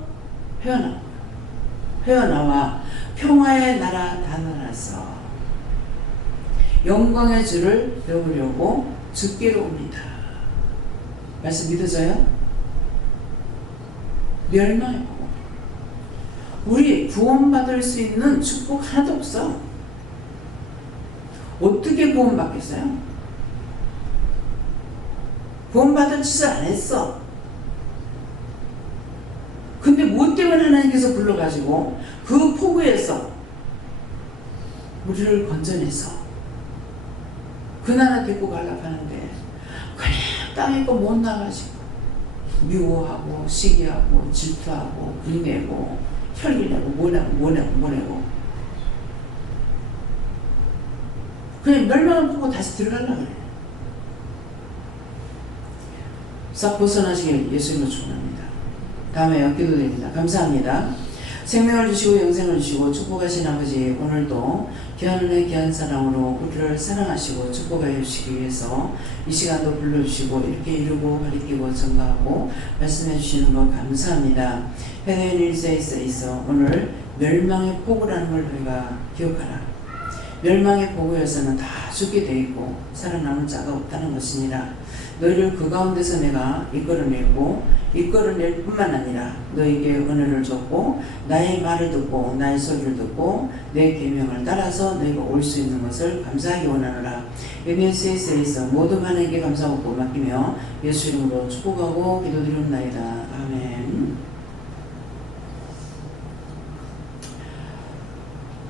헤어나와 평화의 나라 다나라서 영광의 주를 배우려고 주께로 옵니다. 말씀 믿어져요? 멸망의 포구. 우리 구원받을 수 있는 축복 하나도 없어. 어떻게 구원받겠어요? 구원받은 짓을 안 했어. 근데 뭐 때문에 하나님께서 불러가지고 그 포구에서 우리를 건져내서 그 나라 데리고 가려고 하는데, 그냥 땅에 거 못 나가지고 미워하고 시기하고 질투하고 분내고 혈기내고 뭐내고 그냥 멸망을 보고 다시 들어가려고 그래요. 싹 벗어나시길 예수님으로 축원합니다. 다음에 기도드립니다. 감사합니다. 생명을 주시고 영생을 주시고 축복하신 아버지, 오늘도 귀한 은혜 귀한 사랑으로 우리를 사랑하시고 축복하여 주시기 위해서 이 시간도 불러주시고 이렇게 이루고 가리키고 전가하고 말씀해 주시는 것 감사합니다. 회개인 1세에 있어 오늘 멸망의 포구라는 걸 우리가 기억하라. 멸망의 포구에서는 다 죽게 돼 있고 살아남을 자가 없다는 것이니라. 너희를 그 가운데서 내가 이끌어낼 뿐만 아니라 너에게 은혜를 줬고 나의 말을 듣고 나의 소리를 듣고 내 계명을 따라서 너희가 올 수 있는 것을 감사하기 원하노라. MSS에서 모든 하나님께 감사하고 맡기며 예수 이름으로 축복하고 기도드리옵나이다. 아멘.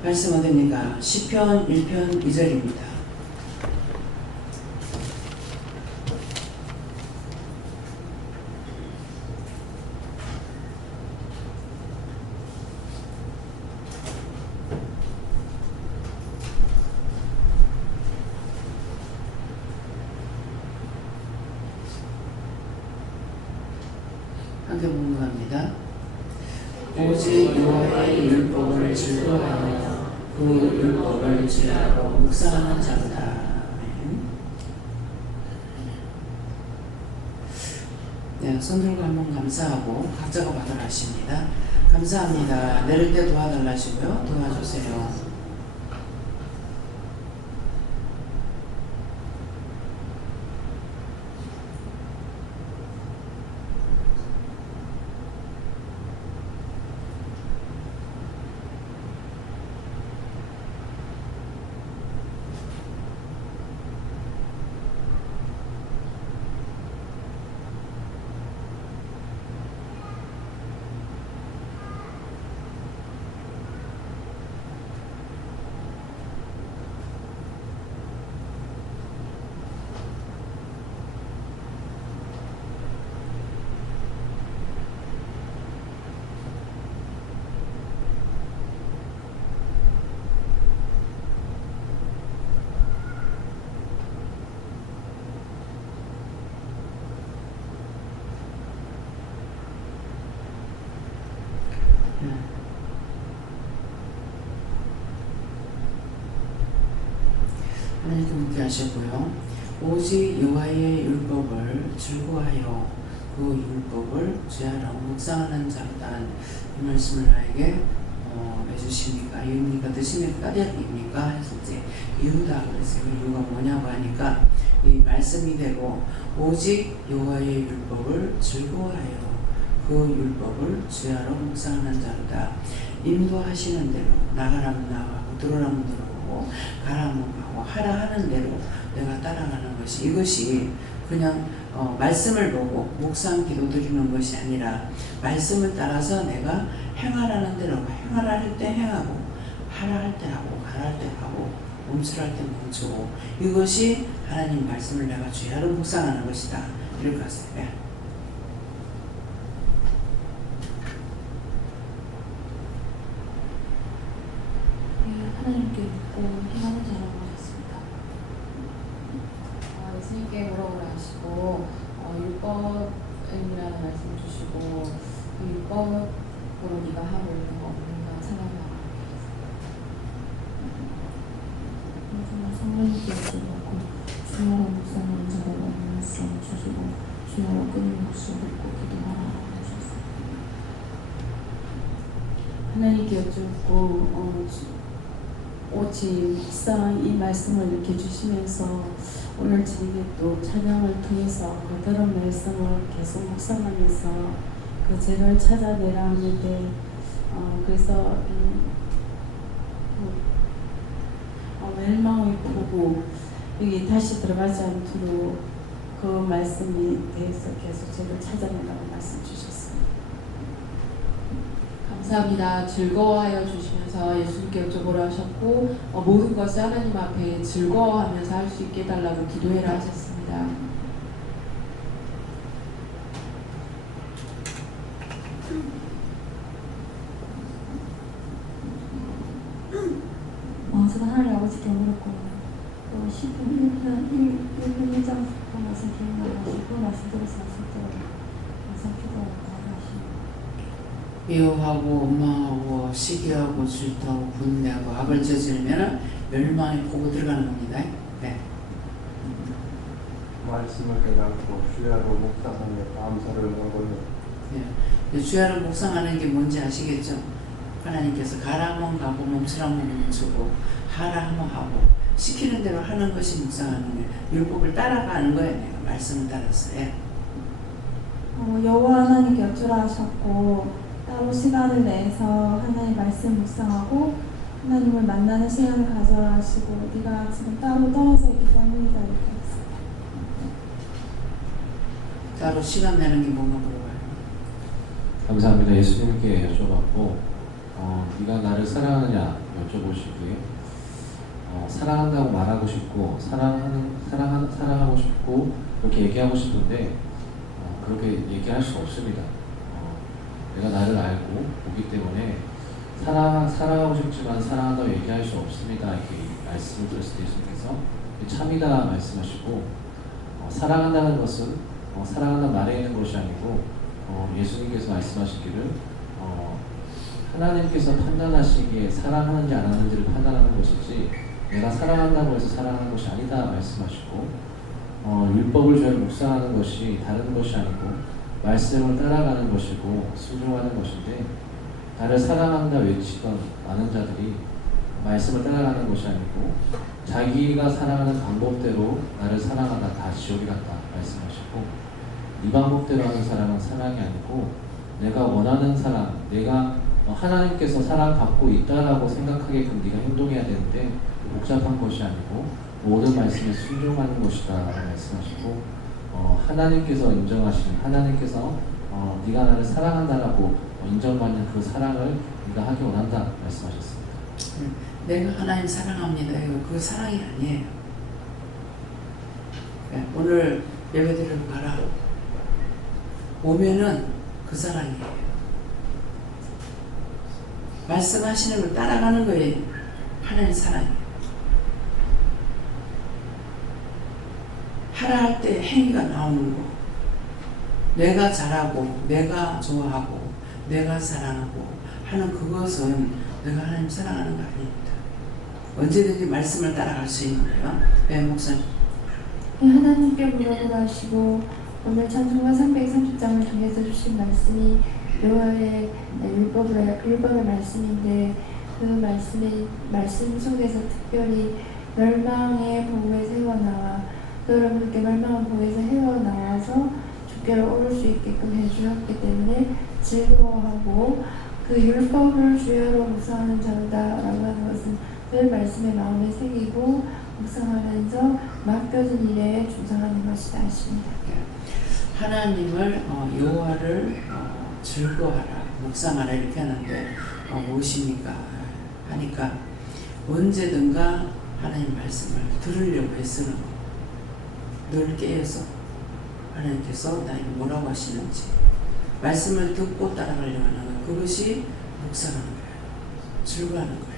말씀 어딥니까? 시편 1편 2절입니다. 함께 공부합니다. 오직 여호와의 율법을 즐거워하며 그 율법을 지혜로 묵상하는 자로다. 네, 손들고 한번 감사하고 각자가 받으라 하십니다. 감사합니다. 내릴 때 도와달라 하시고요. 도와주세요. 하나님께 묻게 하시고요. 오직 여호와의 율법을 즐거워하여 그 율법을 주야로 묵상하는 자로다. 이 말씀을 나에게 해주십니까? 이유입니까? 드십니까? 까닭입니까? 해서 이제 이유다 그랬어요. 그 이유가 뭐냐고 하니까 이 말씀 이대로 오직 여호와의 율법을 즐거워하여 그 율법을 주야로 묵상하는 자로다. 인도하시는 대로 나가라면 나가고 들어오라면 들어오고 가라면 가고 하라 하는 대로 내가 따라가는 것이, 이것이 그냥 말씀을 보고 묵상 기도 드리는 것이 아니라 말씀을 따라서 내가 행하라는 대로 행하라 할 때 행하고 하라 할 때 하고 가라 할 때 가고 멈추라 할 때 멈추고, 이것이 하나님 말씀을 내가 주야로 묵상하는 것이다. 이럴 것 같아요. 하나님께 믿고 행하는 자라고 하셨습니다. 예수님께 물어보라 하시고 율법이라는 말씀 주시고 그 율법으로 네가 하고 있는 거 없는가 찾아봐라. 정말 성령님께 여쭤보고 주야로 묵상하는 자라고 말씀 주시고 주야로 끊임없이 듣고 기도하라 하셨습니다. 하나님께 여쭙고 오직 묵상 이 말씀을 이렇게 주시면서 오늘 저녁에 또 찬양을 통해서 그들은 말씀을 계속 묵상하면서 그 죄를 찾아내라 하는데 그래서 멸망의 포구 여기 다시 들어가지 않도록 그 말씀에 대해서 계속 죄를 찾아내라고 말씀 주셨습니다. 감사합니다. 즐거워하여 주시면서 예수님께 여쭤보라 하셨고 모든 것을 하나님 앞에 즐거워하면서 할 수 있게 해달라고 기도해라 하셨습니다. 제가 하나님 아버지께 물었고 말씀 기억나가시고 말씀드려서 하셨도록 항상 기도하고 하시고 미워하고 원망하고 시기하고 질투하고 분내하고 악을 저지르면 멸망에 보고 들어가는 겁니다. 네. 말씀을 깨닫고 주야로 묵상하며 감사를 하고요. 네. 주야를 묵상하는 게 뭔지 아시겠죠? 하나님께서 가라 하면 가고 멈추라 하면 멈추고 하라 하면 하고 시키는 대로 하는 것이 묵상하는 거예요. 율법을 따라가는 거예요. 내가 말씀을 따라서. 예. 여호와 하나님께 여쭈라 하셨고 따로 시간을 내서 하나님 말씀 묵상하고 하나님을 만나는 시간을 가져라 하시고 네가 지금 따로 떨어져 있기 때문이다 이렇게 했어요. 따로 시간 내는 게 뭔가 물어봐요. 감사합니다. 예수님께 여쭤봤고 네가 나를 사랑하느냐 여쭤보시기에 사랑한다고 말하고 싶고 사랑하고 싶고 그렇게 얘기하고 싶은데 그렇게 얘기할 수 없습니다. 내가 나를 알고 보기 때문에 사랑하고 싶지만 사랑한다고 얘기할 수 없습니다. 이렇게 말씀을 드렸을 때 예수님께서 참이다 말씀하시고 사랑한다는 것은 사랑한다는 말에 있는 것이 아니고 예수님께서 말씀하시기를 하나님께서 판단하시기에 사랑하는지 안 하는지를 판단하는 것이지 내가 사랑한다고 해서 사랑하는 것이 아니다 말씀하시고 율법을 주야로 묵상하는 것이 다른 것이 아니고 말씀을 따라가는 것이고 순종하는 것인데 나를 사랑한다 외치던 많은 자들이 말씀을 따라가는 것이 아니고 자기가 사랑하는 방법대로 나를 사랑하다 다 지옥에 갔다 말씀하시고 이 방법대로 하는 사랑은 사랑이 아니고 내가 원하는 사랑, 내가 하나님께서 사랑받고 있다라고 생각하게끔 네가 행동해야 되는데 복잡한 것이 아니고 모든 말씀에 순종하는 것이다 라고 말씀하시고 하나님께서 인정하시는 하나님께서 네가 나를 사랑한다라고 인정받는 그 사랑을 네가 하기 원한다 말씀하셨습니다. 내가 하나님 사랑합니다. 이거 그 사랑이 아니에요. 오늘 예배드리러 가라. 오면은 그 사랑이에요. 말씀하시는 걸 따라가는 거예요. 하나님 사랑이에요. 하라 할 때 행위가 나오는 거. 내가 잘하고 내가 좋아하고 내가 사랑하고 하는 그것은 내가 하나님 사랑하는 거 아닙니다. 언제든지 말씀을 따라갈 수 있는 거예요. 네, 목사님. 하나님께 물어보라 하시고 오늘 찬송가 330장을 통해서 주신 말씀이 여호와의 율법의 말씀인데 그 말씀 속에서 특별히 멸망의 보호에서 헤어나와 여러분께 멸망의 보호에서 헤어나와서 주께로 오를 수 있게끔 해주셨기 때문에 즐거워하고 그 율법을 주야로 묵상하는 자로다라고 하는 것은 늘 말씀의 마음에 새기고 묵상하면서 맡겨진 일에 충성하는 것이다 하십니다. 하나님을 여호와를 즐거워하라, 묵상하라 이렇게 하는데 무엇입니까? 하니까 언제든가 하나님 말씀을 들으려고 애쓰는 거. 늘 깨어서 하나님께서 나에게 뭐라고 하시는지 말씀을 듣고 따라가려고 하는 것. 그것이 묵상하는 거예요. 즐거워하는 거예요.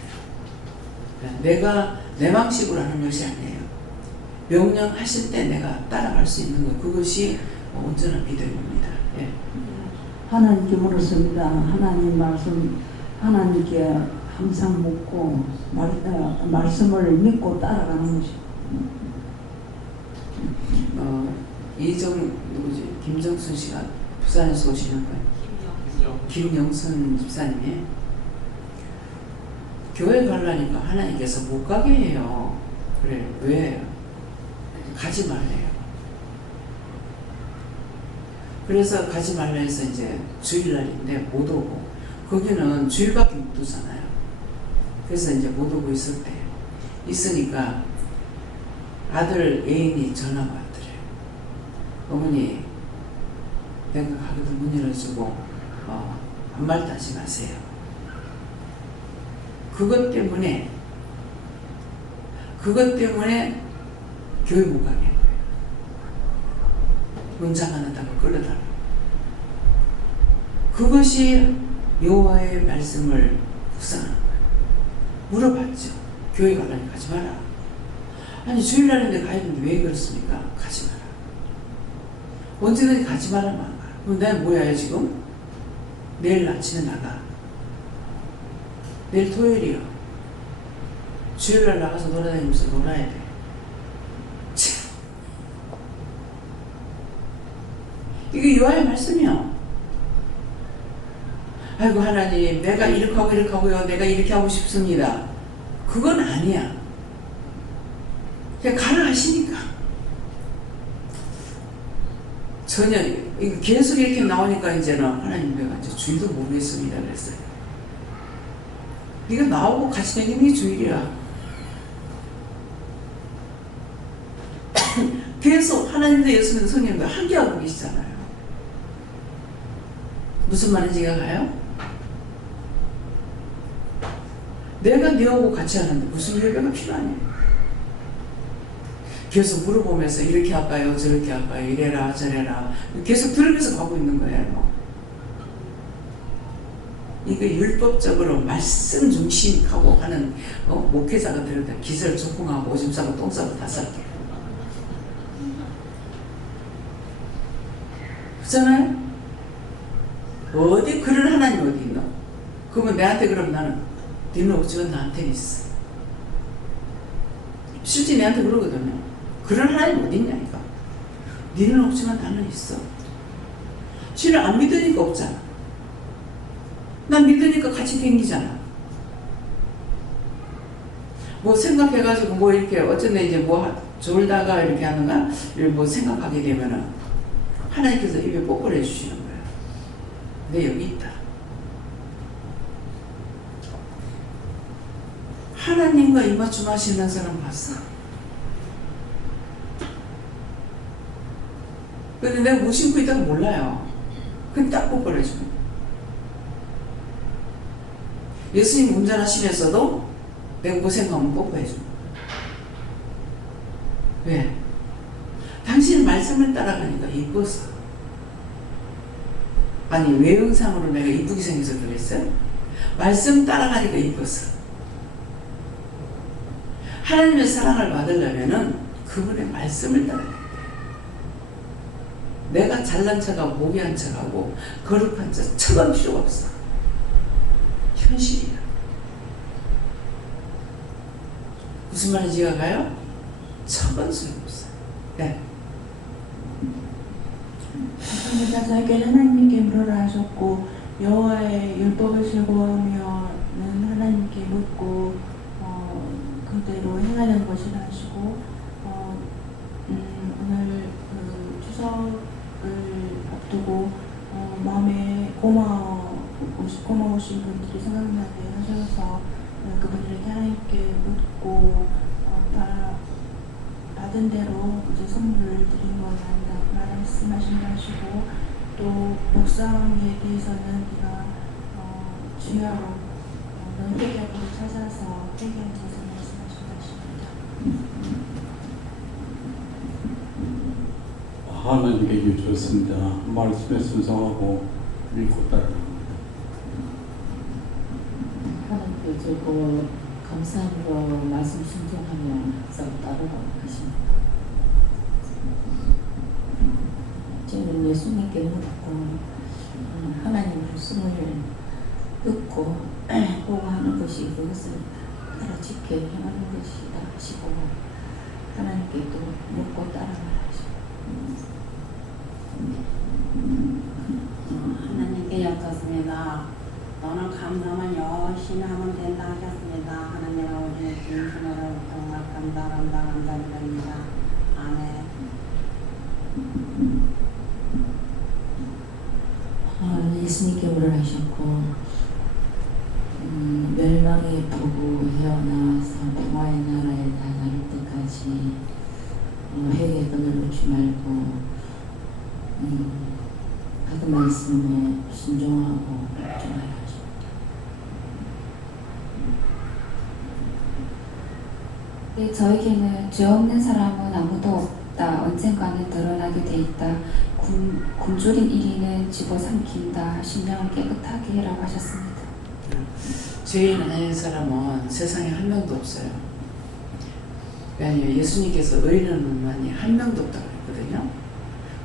내가 내 방식으로 하는 것이 아니에요. 명령하실 때 내가 따라갈 수 있는 것. 그것이 온전한 믿음입니다. 예. 하나님께 물었습니다. 하나님 말씀 하나님께 항상 묻고 말씀을 믿고 따라가는 것이. 누구지? 김정순 씨가 부산에서 오시는 거예요. 김영선 집사님이 교회 가려니까 하나님께서 못 가게 해요. 그래, 왜? 가지 말래요. 그래서 가지 말라 해서 이제 주일날인데 못 오고, 거기는 주일밖에 못 오잖아요. 그래서 이제 못 오고 있을 때, 있으니까 아들 애인이 전화가 왔더래요. 어머니, 내가 가게도 문 열어주고, 아무 말도 하지 마세요. 그것 때문에 교회 못 가게 한 거예요. 문장 하나다가 끌어달라고. 그것이 여호와의 말씀을 묵상하는 거예요. 물어봤죠. 교회 가려니 가지 마라. 아니 주일날인데 가야 되는데 왜 그렇습니까? 가지 마라. 언제든지 가지 말라면 안 가. 그럼 내가 뭐야 지금? 내일 아침에 나가. 내일 토요일이요. 주일날 나가서 놀아다니면서 놀아야 돼. 참. 이게 요한의 말씀이요. 아이고 하나님 내가 이렇게 하고 이렇게 하고요. 내가 이렇게 하고 싶습니다. 그건 아니야. 그냥 가라 하시니까. 전혀 계속 이렇게 나오니까 이제는 하나님 내가 이제 주일도 모르겠습니다 그랬어요. 이거 나오고 같이 다니는 게 주일이야. 계속 하나님도 예수님도 성령도 함께하고 계시잖아요. 무슨 말인지 이해가 가요? 내가 너하고 같이 하는데 무슨 예배가 필요하냐? 계속 물어보면서 이렇게 할까요? 저렇게 할까요? 이래라 저래라 계속 들으면서 가고 있는 거예요. 이게 율법적으로 말씀 중심하고 하는 목회자가 들었다. 기설 조풍하고 오줌 싸고 똥 싸고 다 쌌게. 그렇잖아요? 어디 그런 하나님 어디 있노? 그러면 내한테 그럼 나는 니는 없지만 나한테는 있어. 실제 내한테 그러거든요. 그런 하나님 어디 있냐니까. 니는 없지만 나는 있어. 신을 안 믿으니까 없잖아. 난 믿으니까 같이 댕기잖아. 뭐 생각해가지고 뭐 이렇게 어쩐데 이제 뭐 졸다가 이렇게 하는가 뭐 생각하게 되면은 하나님께서 입에 뽀뽀를 해주시는 거야. 내 여기 있다. 하나님과 입맞춤 하시는 사람 봤어? 근데 내가 무심코 있다고 몰라요. 그냥 딱 뽀뽀를 해줘. 예수님 운전하시면서도 내가 그 생각하면 뽀뽀해줘. 왜? 당신 말씀을 따라가니까 이뻤어. 아니 외형상으로 내가 이쁘게 생겨서 그랬어요? 말씀 따라가니까 이뻤어. 하나님의 사랑을 받으려면은 그분의 말씀을 따라야 돼. 내가 잘난 척하고 모기한 척하고 거룩한 척은 필요가 없어. 현실이야. 무슨 말인지 이해가 가요? 척은 소용없어. 네. 감사합니다. 자기는 하나님께 물어라 하셨고 여호와의 율법을 즐거워하면은 하나님께 묻고 그대로 행하는 것이라 하시고 오늘 그 추석을 앞두고 마음에 고마우신 분들이 생각나게 하셔서 그분들에게 하나님께 묻고 받은 대로 이제 선물을 드린 건 아니라고 말씀하신다 하시고 또 목상에 대해서는 네가 주야로 넌 회개하고 찾아서 회개한 것을 말씀하신다 하십니다. 하나님께 주셨습니다. 말씀에 순종하고 믿고 따릅니다. 하나님께 주고 감사함으로 말씀 순종하며 항상 따르고 계십니다. 저는 예수님께 묻고 하나님 말씀을 듣고 보고 하는 것이 그것을 따라 지켜 행하는 것이다 하시고 하나님께 또 묻고 따라가라 하시고 하나님께 여쭙습니다. 너는 감사만 열심히 하면 된다 하셨습니다. 하나님 아버지 진심으로 정말 감사드립니다. 아멘. 예수님께 물을 하셨고 멸망의 보고 헤어나와서 평화의 나라에 나갈 때까지 회개에 끈을 놓지 말고 받은 말씀에 순종하고 정하라 하십니다. 네, 저에게는 죄 없는 사람은 아무도 없다. 언젠가는 드러나게 돼 있다. 굶주린 이리는 집어삼킨다. 심령을 깨끗하게 해라고 하셨습니다. 죄인 아닌 사람은 세상에 한 명도 없어요. 그러니까 예수님께서 의인은 한 명도 없다고 했거든요.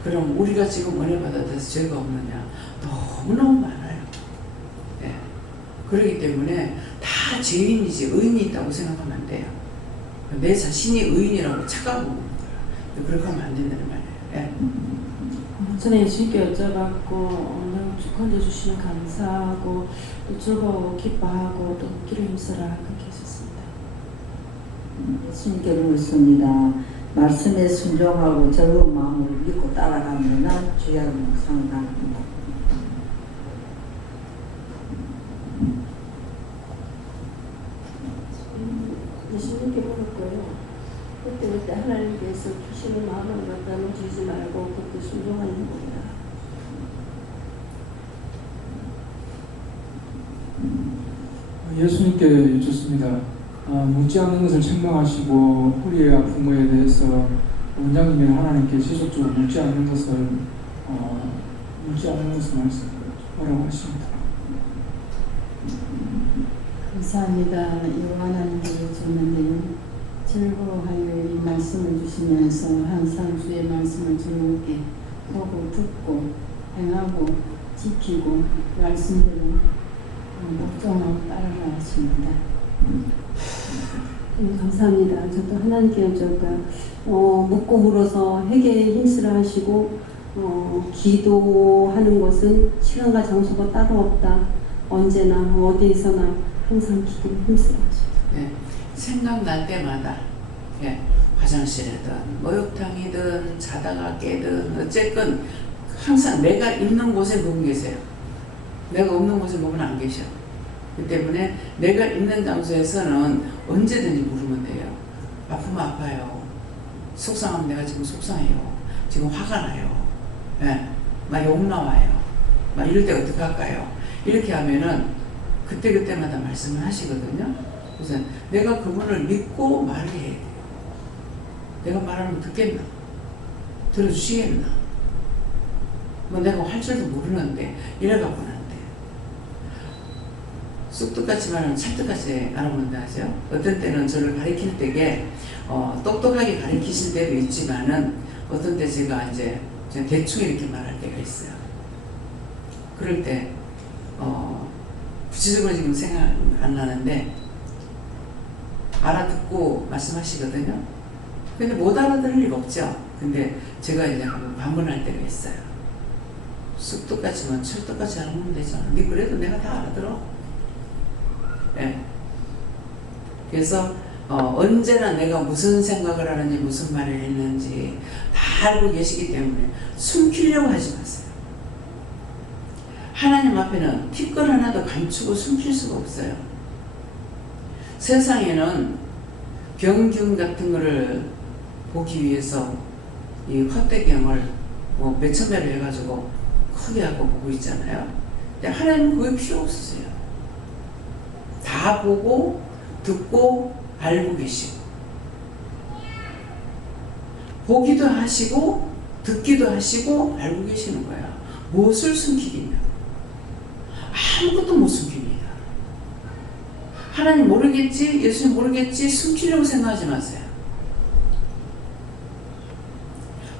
그럼 우리가 지금 은혜 받아서 죄가 없느냐? 너무너무 많아요. 예. 그렇기 때문에 다 죄인이지 의인이 있다고 생각하면 안 돼요. 내 자신이 의인이라고 착각하고 있는 거예요. 그렇게 하면 안 된다는 말이에요. 예. 전에 예수님께 여쭤봤고 오늘 건져주시면 감사하고 또 즐거워 기뻐하고 또 기를 힘써라 그렇게 했었습니다. 예수님께 묻습니다. 말씀에 순종하고 즐거운 마음으로 믿고 따라가면 주야를 묵상합니다. 예수님께 물었고요. 그때 하나님께서 주시는 마음을 갖다 놓치지 말고 그때 순종하는 겁니다. 예수님께 여쭙습니다. 묻지 않는 것을 책망하시고 우리의 아픔에 대해서 원장님이 하나님께 지속적으로 묻지 않는 것을 말씀하라고 하십니다. 감사합니다. 여호와 하나님께 여쭙는데요. 즐거워하여 이 말씀을 주시면서 항상 주의 말씀을 즐겁게 보고 듣고 행하고 지키고 말씀대로 복종하고 따라가 하십니다. 감사합니다. 저도 하나님께 여쭤볼까요? 묻고 물어서 회개에 힘쓰라 하시고 기도하는 것은 시간과 장소가 따로 없다. 언제나 어디에서나 항상 기도에 힘쓰라 하십니다. 네. 생각날 때마다 예. 화장실이든 목욕탕이든 자다가 깨든 어쨌건 항상 내가 있는 곳에 그분 계세요. 내가 없는 곳에 그분 안 계셔. 그 때문에 내가 있는 장소에서는 언제든지 물으면 돼요. 아프면 아파요. 속상하면 내가 지금 속상해요. 지금 화가 나요. 예. 막 욕 나와요. 막 이럴 때 어떻게 할까요? 이렇게 하면은 그때그때마다 말씀을 하시거든요. 그래서 내가 그분을 믿고 말을 해야 돼요. 내가 말하면 듣겠나? 들어주시겠나? 뭐 내가 할 줄도 모르는데 이래갖고는 안 돼요. 쑥떡같이 말하면 찰떡같이 알아본다 하죠. 어떤 때는 저를 가르칠 때에 똑똑하게 가르치실 때도 있지만은 어떤 때 제가 이제 대충 이렇게 말할 때가 있어요. 그럴 때 구체적으로 지금 생각 안 나는데 알아듣고 말씀하시거든요. 근데 못 알아들을 리가 없죠. 근데 제가 이제 한번 반문할 때가 있어요. 쑥떡같이만 철떡같이 알아보면 되잖아. 네 그래도 내가 다 알아들어. 예. 그래서 언제나 내가 무슨 생각을 하는지 무슨 말을 했는지 다 알고 계시기 때문에 숨기려고 하지 마세요. 하나님 앞에는 티끌 하나도 감추고 숨길 수가 없어요. 세상에는 병균 같은 거를 보기 위해서 이 확대경을 뭐 몇천 배를 해가지고 크게 하고 보고 있잖아요. 근데 하나님은 그게 필요 없으세요. 다 보고 듣고 알고 계시고 보기도 하시고 듣기도 하시고 알고 계시는 거예요. 무엇을 숨기겠냐? 아무것도 못 숨깁니다. 하나님 모르겠지, 예수님 모르겠지 숨기려고 생각하지 마세요.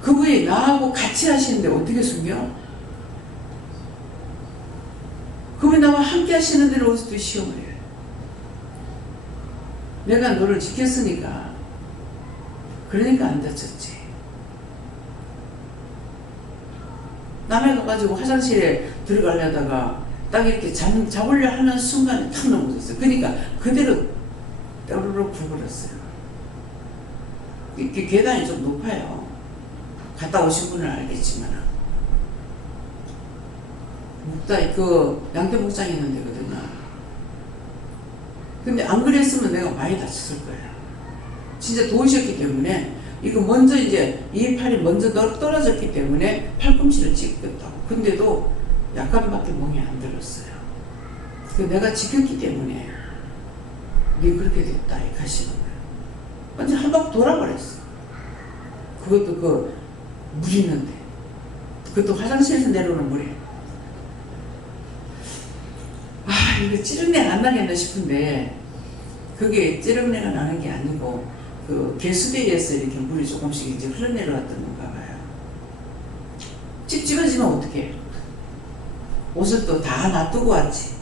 그분이 나하고 같이 하시는데 어떻게 숨겨? 그분이 나와 함께 하시는 데는 어디서도 시험을 해요. 내가 너를 지켰으니까 그러니까 안 다쳤지. 남해 가가지고 화장실에 들어가려다가 딱 이렇게 잡으려 하는 순간에 탁 넘어졌어요. 그러니까 그대로 떠르르 굴러버렸어요. 이게 계단이 좀 높아요. 갔다 오신 분은 알겠지만 그 양떼 목장이 있는 데거든요. 근데 안 그랬으면 내가 많이 다쳤을 거예요. 진짜 도우셨기 때문에 이거 먼저 이제 이 팔이 먼저 떨어졌기 때문에 팔꿈치를 찢겼다고. 근데도 약간밖에 멍이 안 들었어요. 내가 지켰기 때문에 네 그렇게 됐다 이 가시는 거예요. 완전 한 바퀴 돌아버렸어. 그것도 그 물 있는데 그것도 화장실에서 내려오는 물에 이거 찌릉내가 안 나겠나 싶은데 그게 찌릉내가 나는 게 아니고 그 개수대에서 이렇게 물이 조금씩 이제 흘러내려왔던 건가 봐요. 찝찝해지면 어떡해? 옷을 또 다 놔두고 왔지.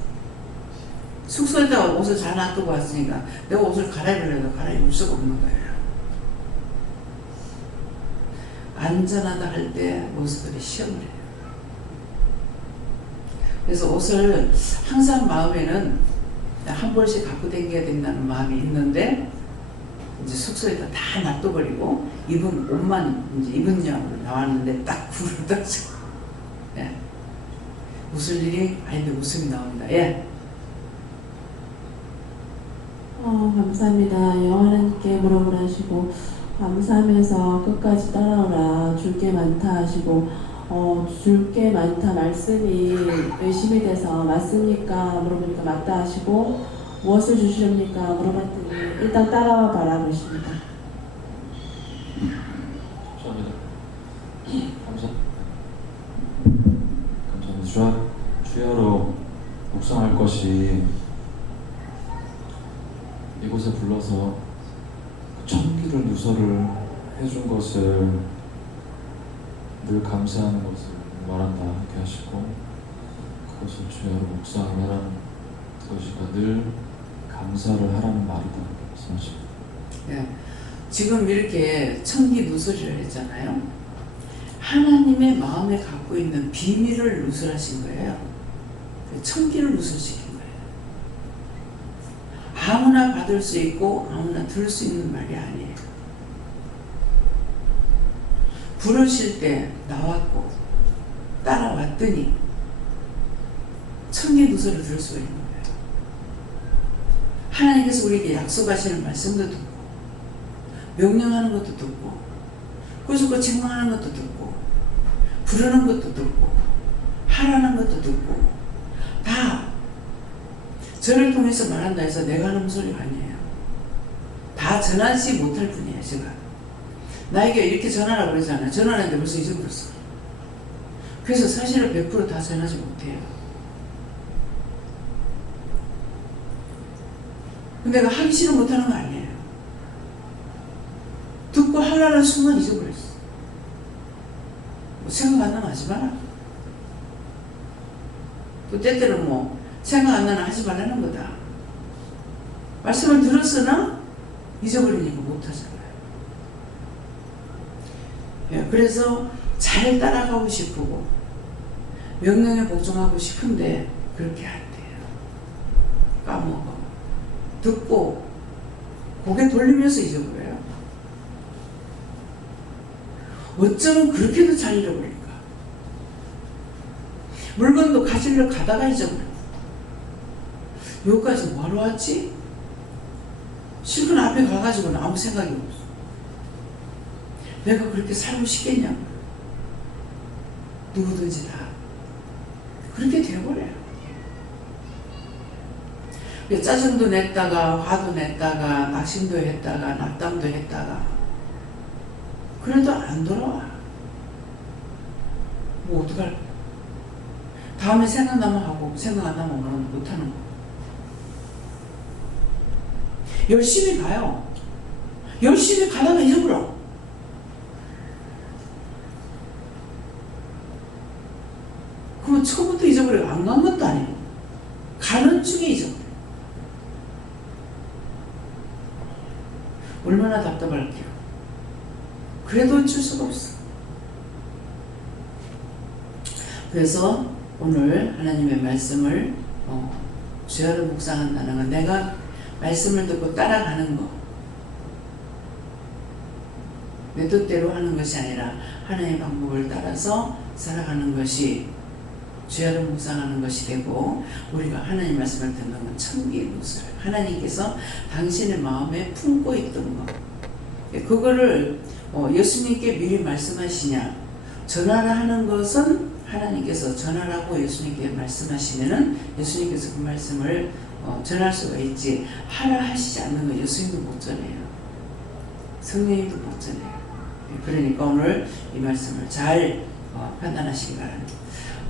숙소에다가 옷을 다 놔두고 왔으니까 내가 옷을 갈아입으려도 갈아입을 수가 없는 거예요. 안전하다 할 때 모습들이 시험을 해요. 그래서 옷을 항상 마음에는 한 벌씩 갖고 다녀야 된다는 마음이 있는데 이제 숙소에다 다 놔둬버리고 입은 옷만 이제 입은 양으로 나왔는데 딱 불을 떠서 예. 웃을 일이 아닌데 웃음이 나옵니다. 예. 감사합니다. 하나님께 무릎을 하시고 감사하면서 끝까지 따라오라 줄 게 많다 하시고 줄 게 많다 말씀이 의심이 돼서 맞습니까? 물어보니까 맞다 하시고 무엇을 주시렵니까? 물어봤더니 일단 따라와 봐라 그러십니다. 감사합니다. 주야로 묵상할 것이 이곳에 불러서 청기를 누설을 해준 것을 늘 감사하는 것을 말한다 이렇게 하시고 그것을 주야로 묵상하라는 것이니까 늘 감사를 하라는 말이다 말씀하십니다. 예. 지금 이렇게 청기 누설을 했잖아요. 하나님의 마음에 갖고 있는 비밀을 누설하신 거예요. 청기를 누설시킨 거예요. 아무나 받을 수 있고 아무나 들을 수 있는 말이 아니에요. 부르실 때 나왔고 따라왔더니 청기 누설을 들을 수가 있는 거예요. 하나님께서 우리에게 약속하시는 말씀도 듣고 명령하는 것도 듣고 꾸짖고 책망하는 것도 듣고 부르는 것도 듣고 하라는 것도 듣고 다 저를 통해서 말한다 해서 내가 하는 소리가 아니에요. 다 전하지 못할 뿐이에요. 제가 나에게 이렇게 전하라고 그러잖아요. 전하는데 벌써 잊어버렸어. 그래서 사실을 100% 다 전하지 못해요. 근데 내가 하기 싫으면 못하는 거 아니에요. 듣고 하라는 순간 잊어버렸어. 뭐 생각 안 나면 하지 마라. 또 때때로 뭐 생각 안 나면 하지 말라는 거다. 말씀을 들었으나 잊어버리니까 못하잖아요. 예, 그래서 잘 따라가고 싶고 명령에 복종하고 싶은데 그렇게 안 돼요. 까먹어. 듣고 고개 돌리면서 잊어버려요. 어쩌면 그렇게도 잘 잃어버릴까. 물건도 가지러 가다가 잊어버려. 여기까지 뭐하러 왔지? 실컷 앞에 가가지고는 아무 생각이 없어. 내가 그렇게 살고 싶겠냐? 누구든지 다 그렇게 되어버려요. 짜증도 냈다가 화도 냈다가 낙심도 했다가 낙담도 했다가 그래도 안 돌아와. 뭐 어떡할? 다음에 생각나면 하고 생각 안 나면 못하는 거. 열심히 가요. 열심히 가다가 잊어버려. 그러면 처음부터 잊어버려요. 안 간 것도 아니고 가는 중에 잊어버려요. 얼마나 답답할게요. 그래도 어쩔 수가 없어. 그래서 오늘 하나님의 말씀을 주야로 묵상한다는 건 내가 말씀을 듣고 따라가는 거, 내 뜻대로 하는 것이 아니라 하나님의 방법을 따라서 살아가는 것이 주야로 묵상하는 것이 되고, 우리가 하나님 말씀을 듣는 건 청기의 누설, 하나님께서 당신의 마음에 품고 있던 것, 그거를 예수님께 미리 말씀하시냐. 전하라 하는 것은 하나님께서 전하라고 예수님께 말씀하시면은 예수님께서 그 말씀을 전할 수가 있지, 하라 하시지 않는 거 예수님도 못 전해요. 성령님도 못 전해요. 그러니까 오늘 이 말씀을 잘 판단하시기 바랍니다.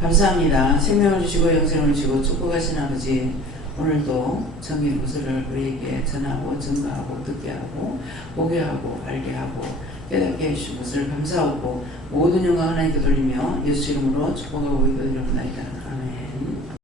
감사합니다. 생명을 주시고 영생을 주시고 축복하신 아버지, 오늘도 정의 무술을 우리에게 전하고 증거하고 듣게 하고 보게 하고 알게 하고 깨닫게 해주신 것을 감사하고 모든 영광 하나님께 돌리며 예수 이름으로 축복하고 기도드립니다. 아멘.